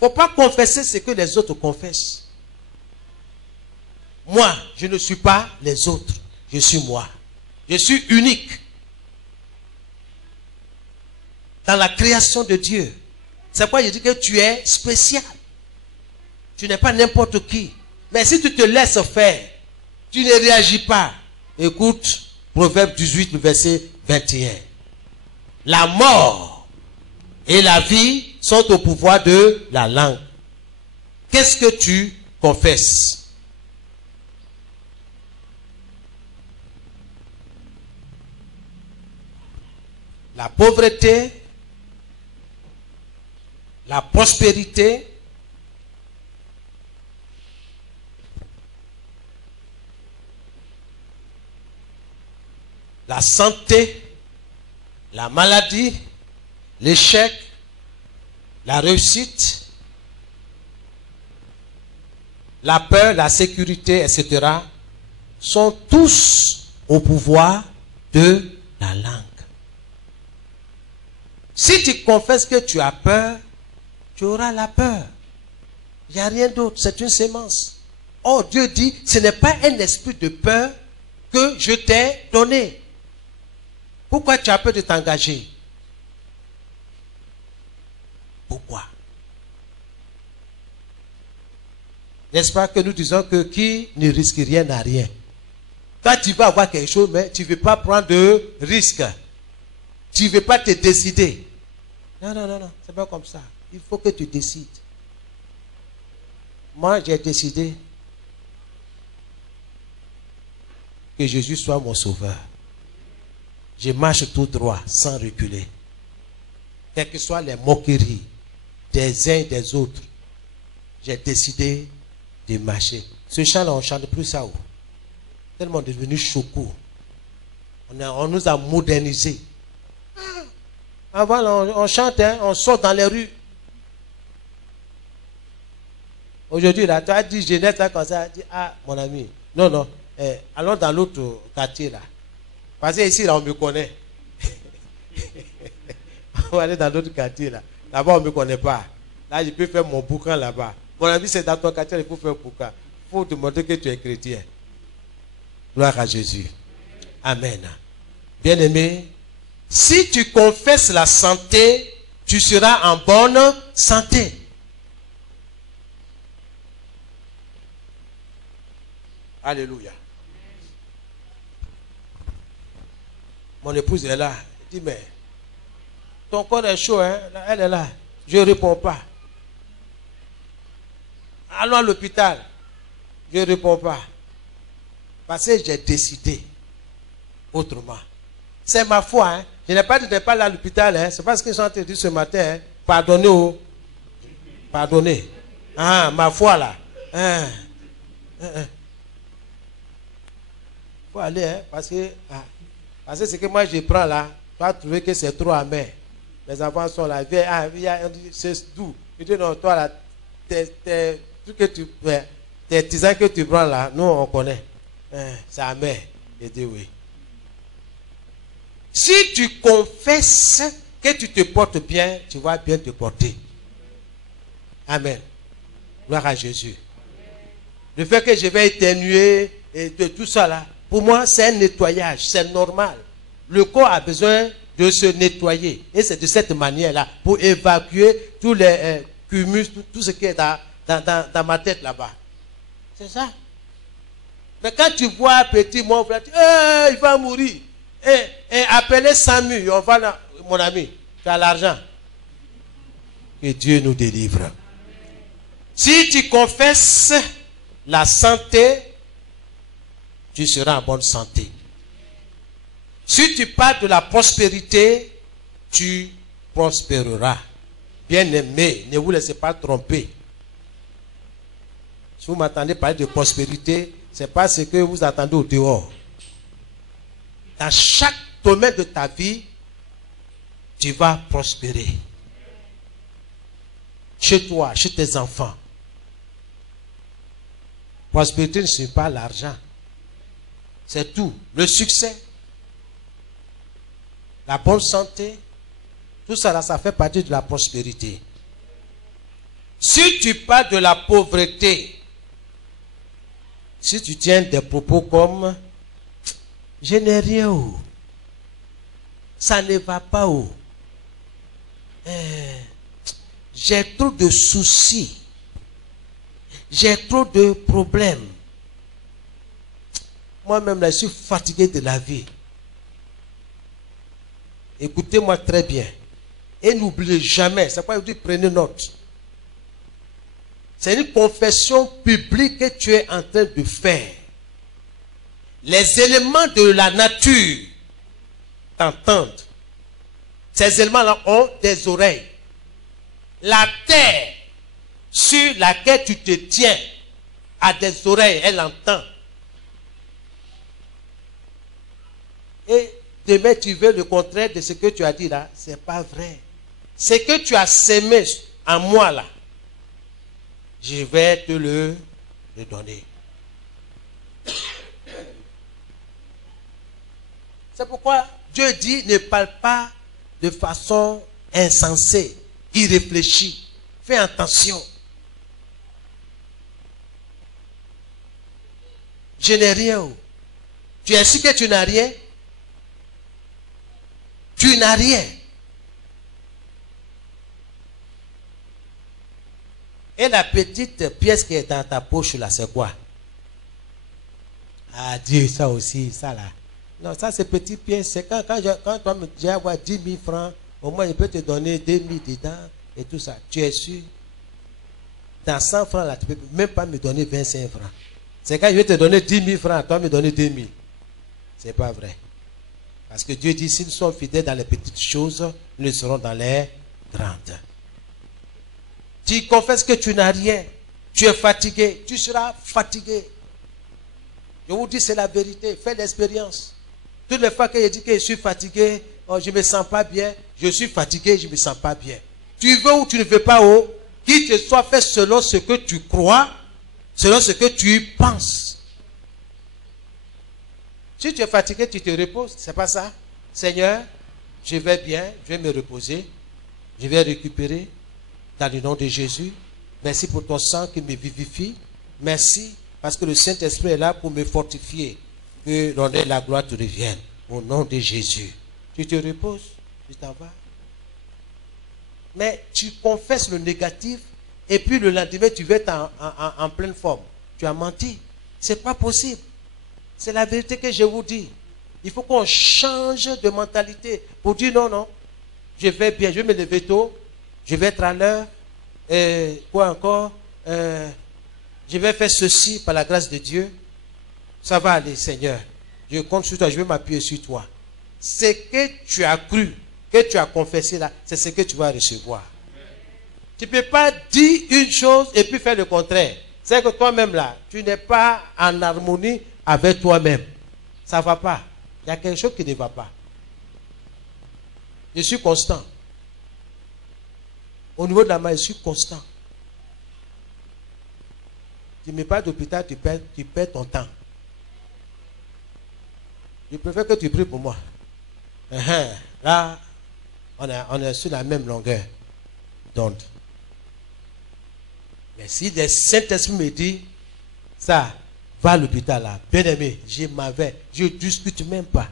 Il ne faut pas confesser ce que les autres confessent. Moi, je ne suis pas les autres. Je suis moi. Je suis unique. Dans la création de Dieu. C'est pourquoi je dis que tu es spécial. Tu n'es pas n'importe qui. Mais si tu te laisses faire, tu ne réagis pas. Écoute, Proverbe 18, le verset 21. La mort et la vie sont au pouvoir de la langue. Qu'est-ce que tu confesses? La pauvreté, la prospérité, la santé, la maladie, l'échec, la réussite, la peur, la sécurité, etc. sont tous au pouvoir de la langue. Si tu confesses que tu as peur, tu auras la peur. Il n'y a rien d'autre, c'est une sémence. Or, Dieu dit, ce n'est pas un esprit de peur que je t'ai donné. Pourquoi tu as peur de t'engager? Pourquoi? N'est-ce pas que nous disons que qui ne risque rien n'a rien? Quand tu vas avoir quelque chose, mais tu ne veux pas prendre de risque. Tu ne veux pas te décider. Non, non, non, non, c'est pas comme ça. Il faut que tu décides. Moi, j'ai décidé que Jésus soit mon sauveur. Je marche tout droit, sans reculer. Quelles que soient les moqueries des uns et des autres, j'ai décidé de marcher. Ce chant-là, on ne chante plus ça. Tellement devenu choco. On nous a modernisés. Avant, on chante, hein, on sort dans les rues. Aujourd'hui, là, tu as dit Genève, ça comme ça, dit, ah, mon ami, non, non, allons dans l'autre quartier, là. Parce que ici, là, on me connaît. On va aller dans l'autre quartier, là. Là-bas, on ne me connaît pas. Là, je peux faire mon boucan là-bas. Mon ami, c'est dans ton quartier, il faut faire boucan. Il faut te montrer que tu es chrétien. Gloire à Jésus. Amen. Bien-aimé, si tu confesses la santé, tu seras en bonne santé. Alléluia. Mon épouse est là. Elle dit, mais ton corps est chaud, hein? Elle est là. Je ne réponds pas. Allons à l'hôpital. Je ne réponds pas. Parce que j'ai décidé autrement. C'est ma foi. Hein? Je n'ai pas dit de ne pas aller à l'hôpital. Hein? C'est parce qu'ils sont en train de dire ce matin. Hein? Pardonnez. Oh. Pardonnez. Ah, ma foi là. Faut aller. Hein? Parce que ce que moi je prends là, tu vas trouver que c'est trop amer. Les enfants sont là. C'est doux. Je dis non, toi là, tes tisanes que tu prends là, nous on connaît. C'est amer. Je dis oui. Si tu confesses que tu te portes bien, tu vas bien te porter. Amen. Gloire à Jésus. Le fait que je vais éternuer et de tout ça là, pour moi c'est un nettoyage, c'est normal. Le corps a besoin de se nettoyer. Et c'est de cette manière-là pour évacuer tous les cumuls, tout ce qui est dans ma tête là-bas. C'est ça. Mais quand tu vois un petit mon frère, il va mourir. Appelez Samuel, on va là, mon ami, tu as l'argent. Que Dieu nous délivre. Si tu confesses la santé, tu seras en bonne santé. Si tu parles de la prospérité, tu prospéreras. Bien-aimé, ne vous laissez pas tromper. Si vous m'entendez parler de prospérité, ce n'est pas ce que vous attendez au dehors. Dans chaque domaine de ta vie, tu vas prospérer. Chez toi, chez tes enfants. Prospérité ne c'est pas l'argent. C'est tout. Le succès, la bonne santé, tout ça là, ça fait partie de la prospérité. Si tu parles de la pauvreté, si tu tiens des propos comme je n'ai rien, oh. Ça ne va pas, oh. J'ai trop de soucis, j'ai trop de problèmes. Moi-même, là, je suis fatigué de la vie. Écoutez-moi très bien. Et n'oubliez jamais, c'est pourquoi je dis prenez note. C'est une confession publique que tu es en train de faire. Les éléments de la nature t'entendent. Ces éléments-là ont des oreilles. La terre sur laquelle tu te tiens a des oreilles, elle entend. Et demain tu veux le contraire de ce que tu as dit là, c'est pas vrai. Ce que tu as sémé en moi là, je vais te le donner. C'est pourquoi Dieu dit ne parle pas de façon insensée, irréfléchie. Fais attention. Je n'ai rien. Tu es sûr que tu n'as rien? Tu n'as rien. Et la petite pièce qui est dans ta poche là, c'est quoi? Ah Dieu, ça aussi, ça là. Non, ça c'est petite pièce. C'est quand toi j'ai avoir 10 000 francs, au moins je peux te donner 2 000 dedans et tout ça. Tu es sûr? Dans 100 francs là, tu ne peux même pas me donner 25 francs. C'est quand je vais te donner 10 000 francs, toi me donner 2 000. C'est pas vrai. Parce que Dieu dit, s'ils sont fidèles dans les petites choses, ils le seront dans les grandes. Tu confesses que tu n'as rien. Tu es fatigué. Tu seras fatigué. Je vous dis, c'est la vérité. Fais l'expérience. Toutes les fois que je dis que je suis fatigué, oh, je ne me sens pas bien. Je suis fatigué, je ne me sens pas bien. Tu veux ou tu ne veux pas, oh, qu'il te soit fait selon ce que tu crois, selon ce que tu penses. Si tu es fatigué, tu te reposes. C'est pas ça. Seigneur, je vais bien, je vais me reposer. Je vais récupérer dans le nom de Jésus. Merci pour ton sang qui me vivifie. Merci parce que le Saint-Esprit est là pour me fortifier. Que l'honneur et la gloire te reviennent. Au nom de Jésus. Tu te reposes, tu t'en vas. Mais tu confesses le négatif et puis le lendemain, tu vas être en pleine forme. Tu as menti. Ce n'est pas possible. C'est la vérité que je vous dis. Il faut qu'on change de mentalité pour dire non, non, je vais bien, je vais me lever tôt, je vais être à l'heure, quoi encore, je vais faire ceci par la grâce de Dieu. Ça va aller, Seigneur. Je compte sur toi, je vais m'appuyer sur toi. Ce que tu as cru, que tu as confessé là, c'est ce que tu vas recevoir. Tu ne peux pas dire une chose et puis faire le contraire. C'est que toi-même là, tu n'es pas en harmonie avec toi-même. Ça ne va pas. Il y a quelque chose qui ne va pas. Je suis constant. Au niveau de la main, je suis constant. Tu ne mets pas d'hôpital, tu perds ton temps. Je préfère que tu pries pour moi. Là, on est sur la même longueur d'onde. Mais si le Saint-Esprit me dit, ça, va à l'hôpital là, bien aimé, je m'en vais. Je ne discute même pas.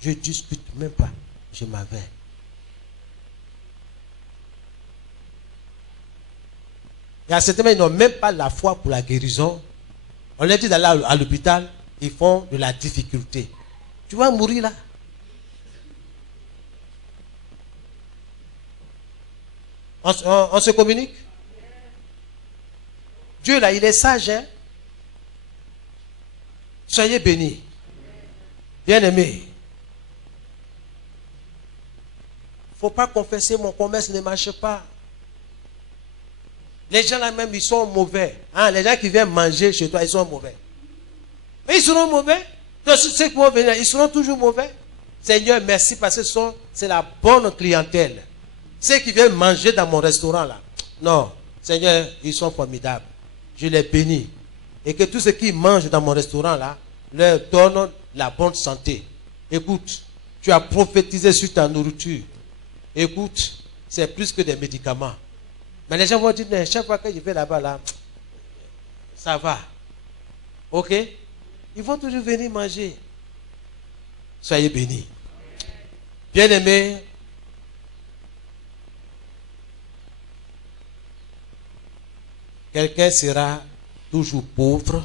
Je ne discute même pas. Je m'en vais. Il y a certains, ils n'ont même pas la foi pour la guérison. On leur dit d'aller à l'hôpital, ils font de la difficulté. Tu vas mourir là. On se communique? Dieu là, il est sage, hein? Soyez bénis. Bien-aimés. Il ne faut pas confesser mon commerce ne marche pas. Les gens là même, ils sont mauvais. Hein? Les gens qui viennent manger chez toi, ils sont mauvais. Mais ils seront mauvais. Donc, ceux qui vont venir, ils seront toujours mauvais. Seigneur, merci parce que c'est la bonne clientèle. Ceux qui viennent manger dans mon restaurant là. Non, Seigneur, ils sont formidables. Je les bénis. Et que tous ceux qui mangent dans mon restaurant là, leur donne la bonne santé. Écoute, tu as prophétisé sur ta nourriture. Écoute, c'est plus que des médicaments. Mais les gens vont dire, chaque fois que je vais là-bas, là, ça va. Ok? Ils vont toujours venir manger. Soyez bénis. Bien-aimés, quelqu'un sera toujours pauvre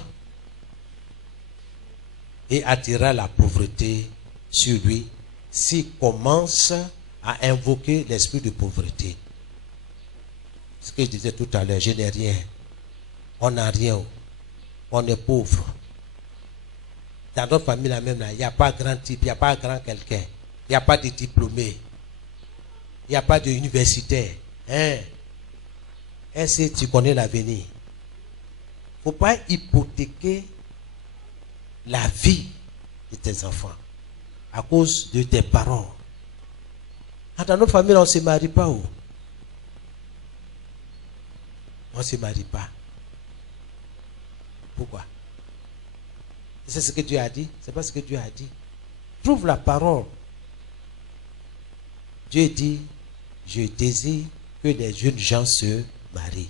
et attirera la pauvreté sur lui s'il commence à invoquer l'esprit de pauvreté. Ce que je disais tout à l'heure, je n'ai rien. On n'a rien. On est pauvre. Dans notre famille, là même, il n'y a pas grand type, il n'y a pas grand quelqu'un. Il n'y a pas de diplômé. Il n'y a pas d'universitaire. Hein? Est-ce que tu connais l'avenir? Il ne faut pas hypothéquer la vie de tes enfants à cause de tes parents. Dans notre famille, on ne se marie pas. On ne se marie pas. Pourquoi? C'est ce que Dieu a dit? C'est pas ce que Dieu a dit. Trouve la parole. Dieu dit, je désire que les jeunes gens se marient.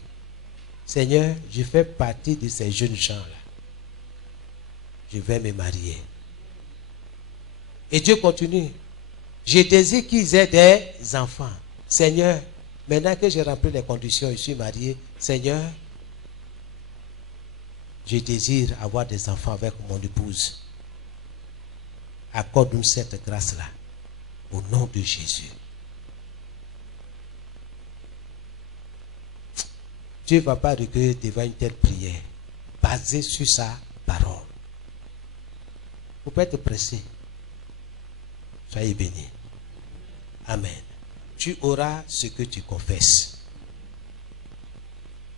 Seigneur, je fais partie de ces jeunes gens-là. Je vais me marier. Et Dieu continue. Je désire qu'ils aient des enfants. Seigneur, maintenant que j'ai rempli les conditions, je suis marié. Seigneur, je désire avoir des enfants avec mon épouse. Accorde-nous cette grâce-là. Au nom de Jésus. Dieu ne va pas recueillir devant une telle prière. Basée sur sa parole. Vous pouvez être pressé. Soyez bénis. Amen. Tu auras ce que tu confesses.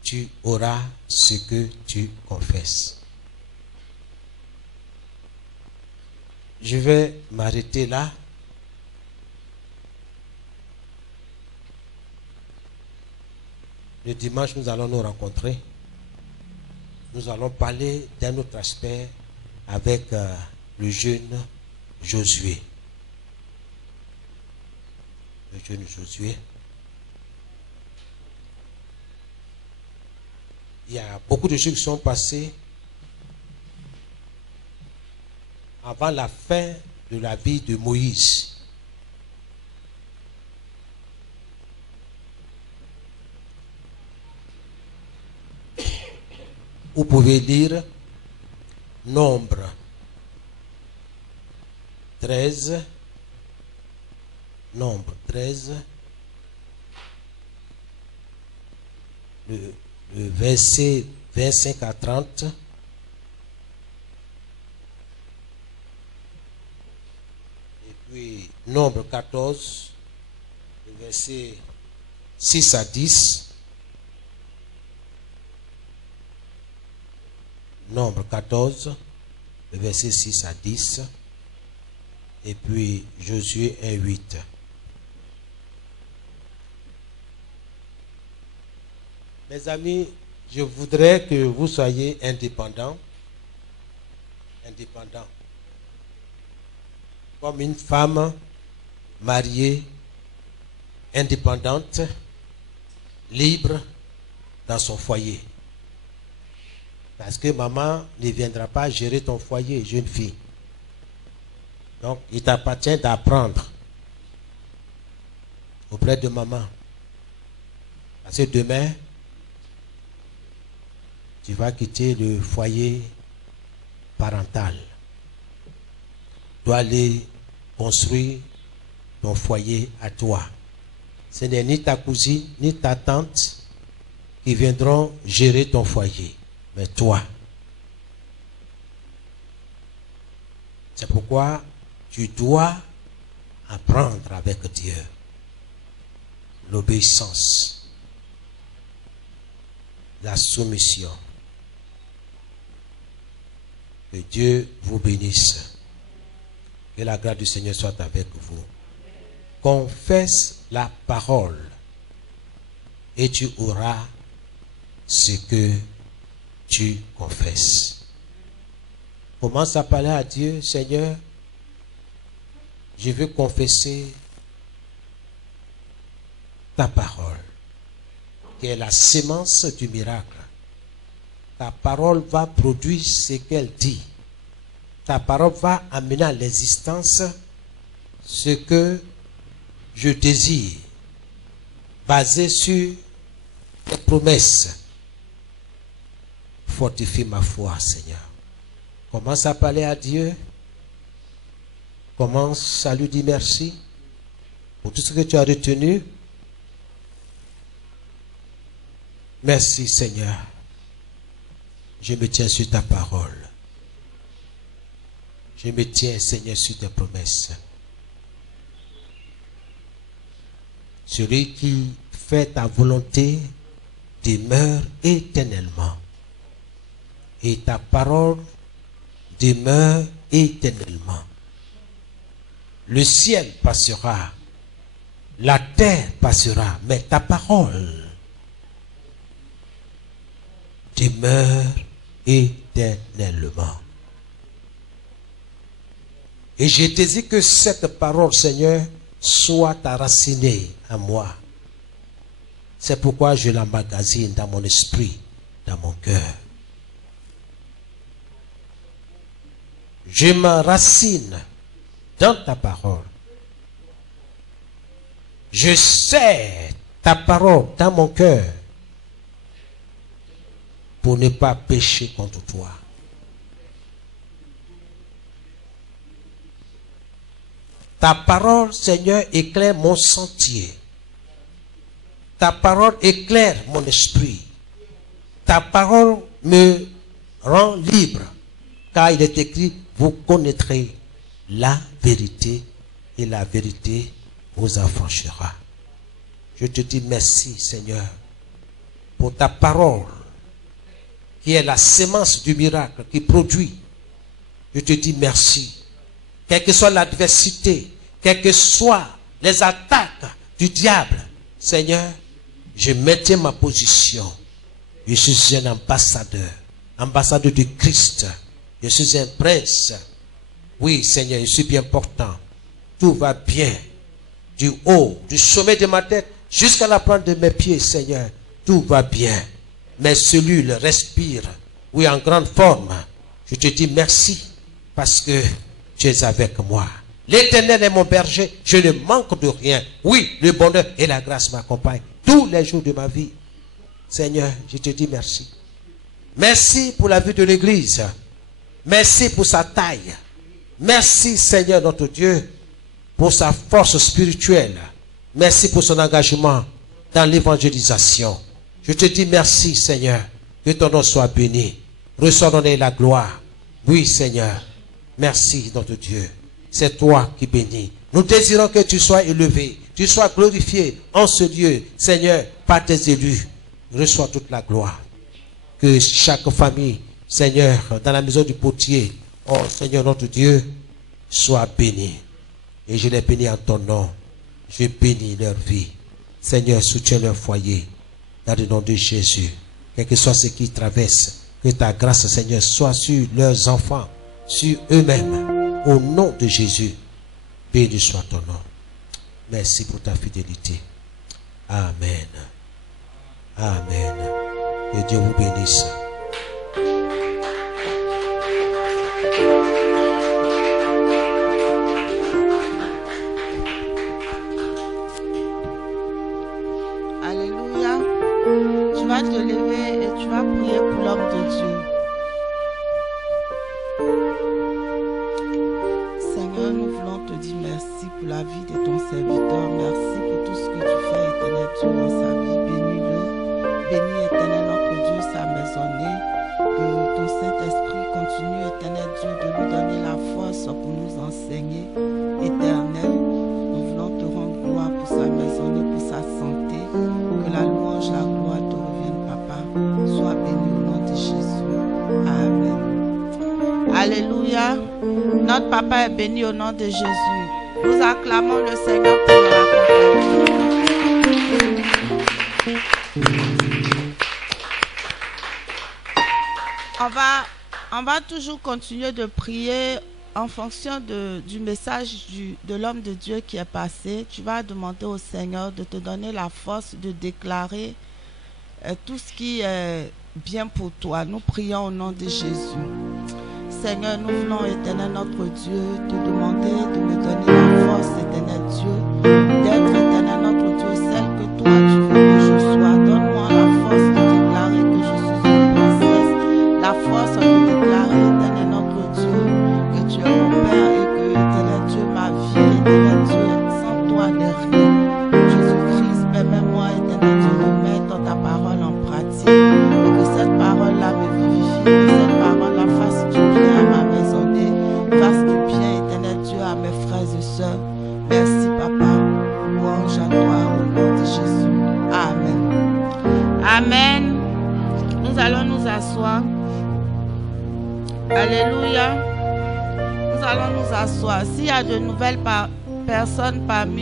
Tu auras ce que tu confesses. Je vais m'arrêter là. Le dimanche, nous allons nous rencontrer. Nous allons parler d'un autre aspect avec le jeune Josué. Le jeune Josué. Il y a beaucoup de choses qui sont passées avant la fin de la vie de Moïse. Vous pouvez lire Nombre 13, Nombre 13, le verset 25 à 30. Et puis Nombre 14, le verset 6 à 10. Nombre 14, le verset 6 à 10. Et puis Josué 1, 8. Mes amis, je voudrais que vous soyez indépendants. Indépendants. Comme une femme mariée, indépendante, libre dans son foyer. Parce que maman ne viendra pas gérer ton foyer, jeune fille. Donc, il t'appartient d'apprendre auprès de maman. Parce que demain, tu vas quitter le foyer parental. Tu dois aller construire ton foyer à toi. Ce n'est ni ta cousine, ni ta tante qui viendront gérer ton foyer, mais toi. C'est pourquoi tu dois apprendre avec Dieu l'obéissance, la soumission. Que Dieu vous bénisse. Que la grâce du Seigneur soit avec vous. Confesse la parole et tu auras ce que tu confesses. Commence à parler à Dieu. Seigneur, je veux confesser ta parole, qui est la sémence du miracle. Ta parole va produire ce qu'elle dit. Ta parole va amener à l'existence ce que je désire, basé sur tes promesses. Fortifie ma foi, Seigneur. Commence à parler à Dieu. Commence à lui dire merci pour tout ce que tu as retenu. Merci, Seigneur. Je me tiens sur ta parole. Je me tiens, Seigneur, sur tes promesses. Celui qui fait ta volonté demeure éternellement. Et ta parole demeure éternellement. Le ciel passera, la terre passera, mais ta parole demeure éternellement. Et je te dis que cette parole, Seigneur, soit enracinée à moi. C'est pourquoi je l'emmagasine dans mon esprit, dans mon cœur. Je m'enracine dans ta parole. Je sais ta parole dans mon cœur pour ne pas pécher contre toi. Ta parole, Seigneur, éclaire mon sentier. Ta parole éclaire mon esprit. Ta parole me rend libre. Car il est écrit, vous connaîtrez la vérité et la vérité vous affranchira. Je te dis merci, Seigneur, pour ta parole qui est la sémence du miracle qui produit. Je te dis merci. Quelle que soit l'adversité, quelles que soient les attaques du diable, Seigneur, Je maintiens ma position. Je suis un ambassadeur. Ambassadeur de Christ. Je suis un prince. Oui, Seigneur, je suis bien portant. Tout va bien. Du haut, du sommet de ma tête, jusqu'à la pointe de mes pieds, Seigneur. Tout va bien. Mes cellules respirent. Oui, en grande forme. Je te dis merci parce que tu es avec moi. L'Éternel est mon berger. Je ne manque de rien. Oui, le bonheur et la grâce m'accompagnent tous les jours de ma vie. Seigneur, je te dis merci. Merci pour la vie de l'Église. Merci pour sa taille. Merci, Seigneur notre Dieu, pour sa force spirituelle. Merci pour son engagement dans l'évangélisation. Je te dis merci, Seigneur. Que ton nom soit béni. Reçois l'honneur et la gloire. Oui, Seigneur. Merci, notre Dieu. C'est toi qui bénis. Nous désirons que tu sois élevé, tu sois glorifié en ce lieu, Seigneur, par tes élus. Reçois toute la gloire. Que chaque famille, Seigneur, dans la maison du potier, oh Seigneur notre Dieu, soit bénie. Et je les bénis en ton nom. Je bénis leur vie. Seigneur, soutiens leur foyer. Dans le nom de Jésus. Quel que soit ce qui traverse, que ta grâce, Seigneur, soit sur leurs enfants, sur eux-mêmes. Au nom de Jésus, béni soit ton nom. Merci pour ta fidélité. Amen. Amen. Que Dieu vous bénisse. Alléluia. Tu vas te lever et tu vas prier pour l'homme de Dieu. Seigneur, nous voulons te dire merci pour la vie de ton serviteur. Merci pour tout ce que tu fais, éternel Dieu, dans sa vie. Bénis-le. Bénis, éternel notre Dieu, sa maisonnée. Que ton Saint-Esprit continue, éternel Dieu, de lui donner la force pour nous enseigner. Éternel, nous voulons te rendre gloire pour sa maisonnée, pour sa santé. Que la louange, la gloire te revienne, Papa. Sois béni au nom de Jésus. Amen. Alléluia. Notre Papa est béni au nom de Jésus. Nous acclamons le Seigneur pour nous accompagner. On va toujours continuer de prier en fonction du message de l'homme de Dieu qui est passé. Tu vas demander au Seigneur de te donner la force de déclarer tout ce qui est bien pour toi. Nous prions au nom de Jésus. Seigneur, nous voulons, éternel notre Dieu, te demander de me donner la force, éternel Dieu, d'être, éternel notre Dieu, celle que toi tu veux que je sois. Donne-moi la force de déclarer que je suis une princesse, la force de déclarer, éternel notre Dieu, que tu es mon Père et que, éternel Dieu, ma vie, éternel Dieu, sans toi n'est rien. Jésus-Christ, permets-moi, éternel Dieu, de mettre ta parole en pratique et que cette parole-là me vivifie, que cette parole-là fasse du bien à ma maisonnée, fasse du bien, éternel Dieu, à mes frères et sœurs. Merci, Papa. Louange à toi au nom de Jésus. Amen. Amen. Nous allons nous asseoir. Alléluia. Nous allons nous asseoir. S'il y a de nouvelles personnes parmi nous,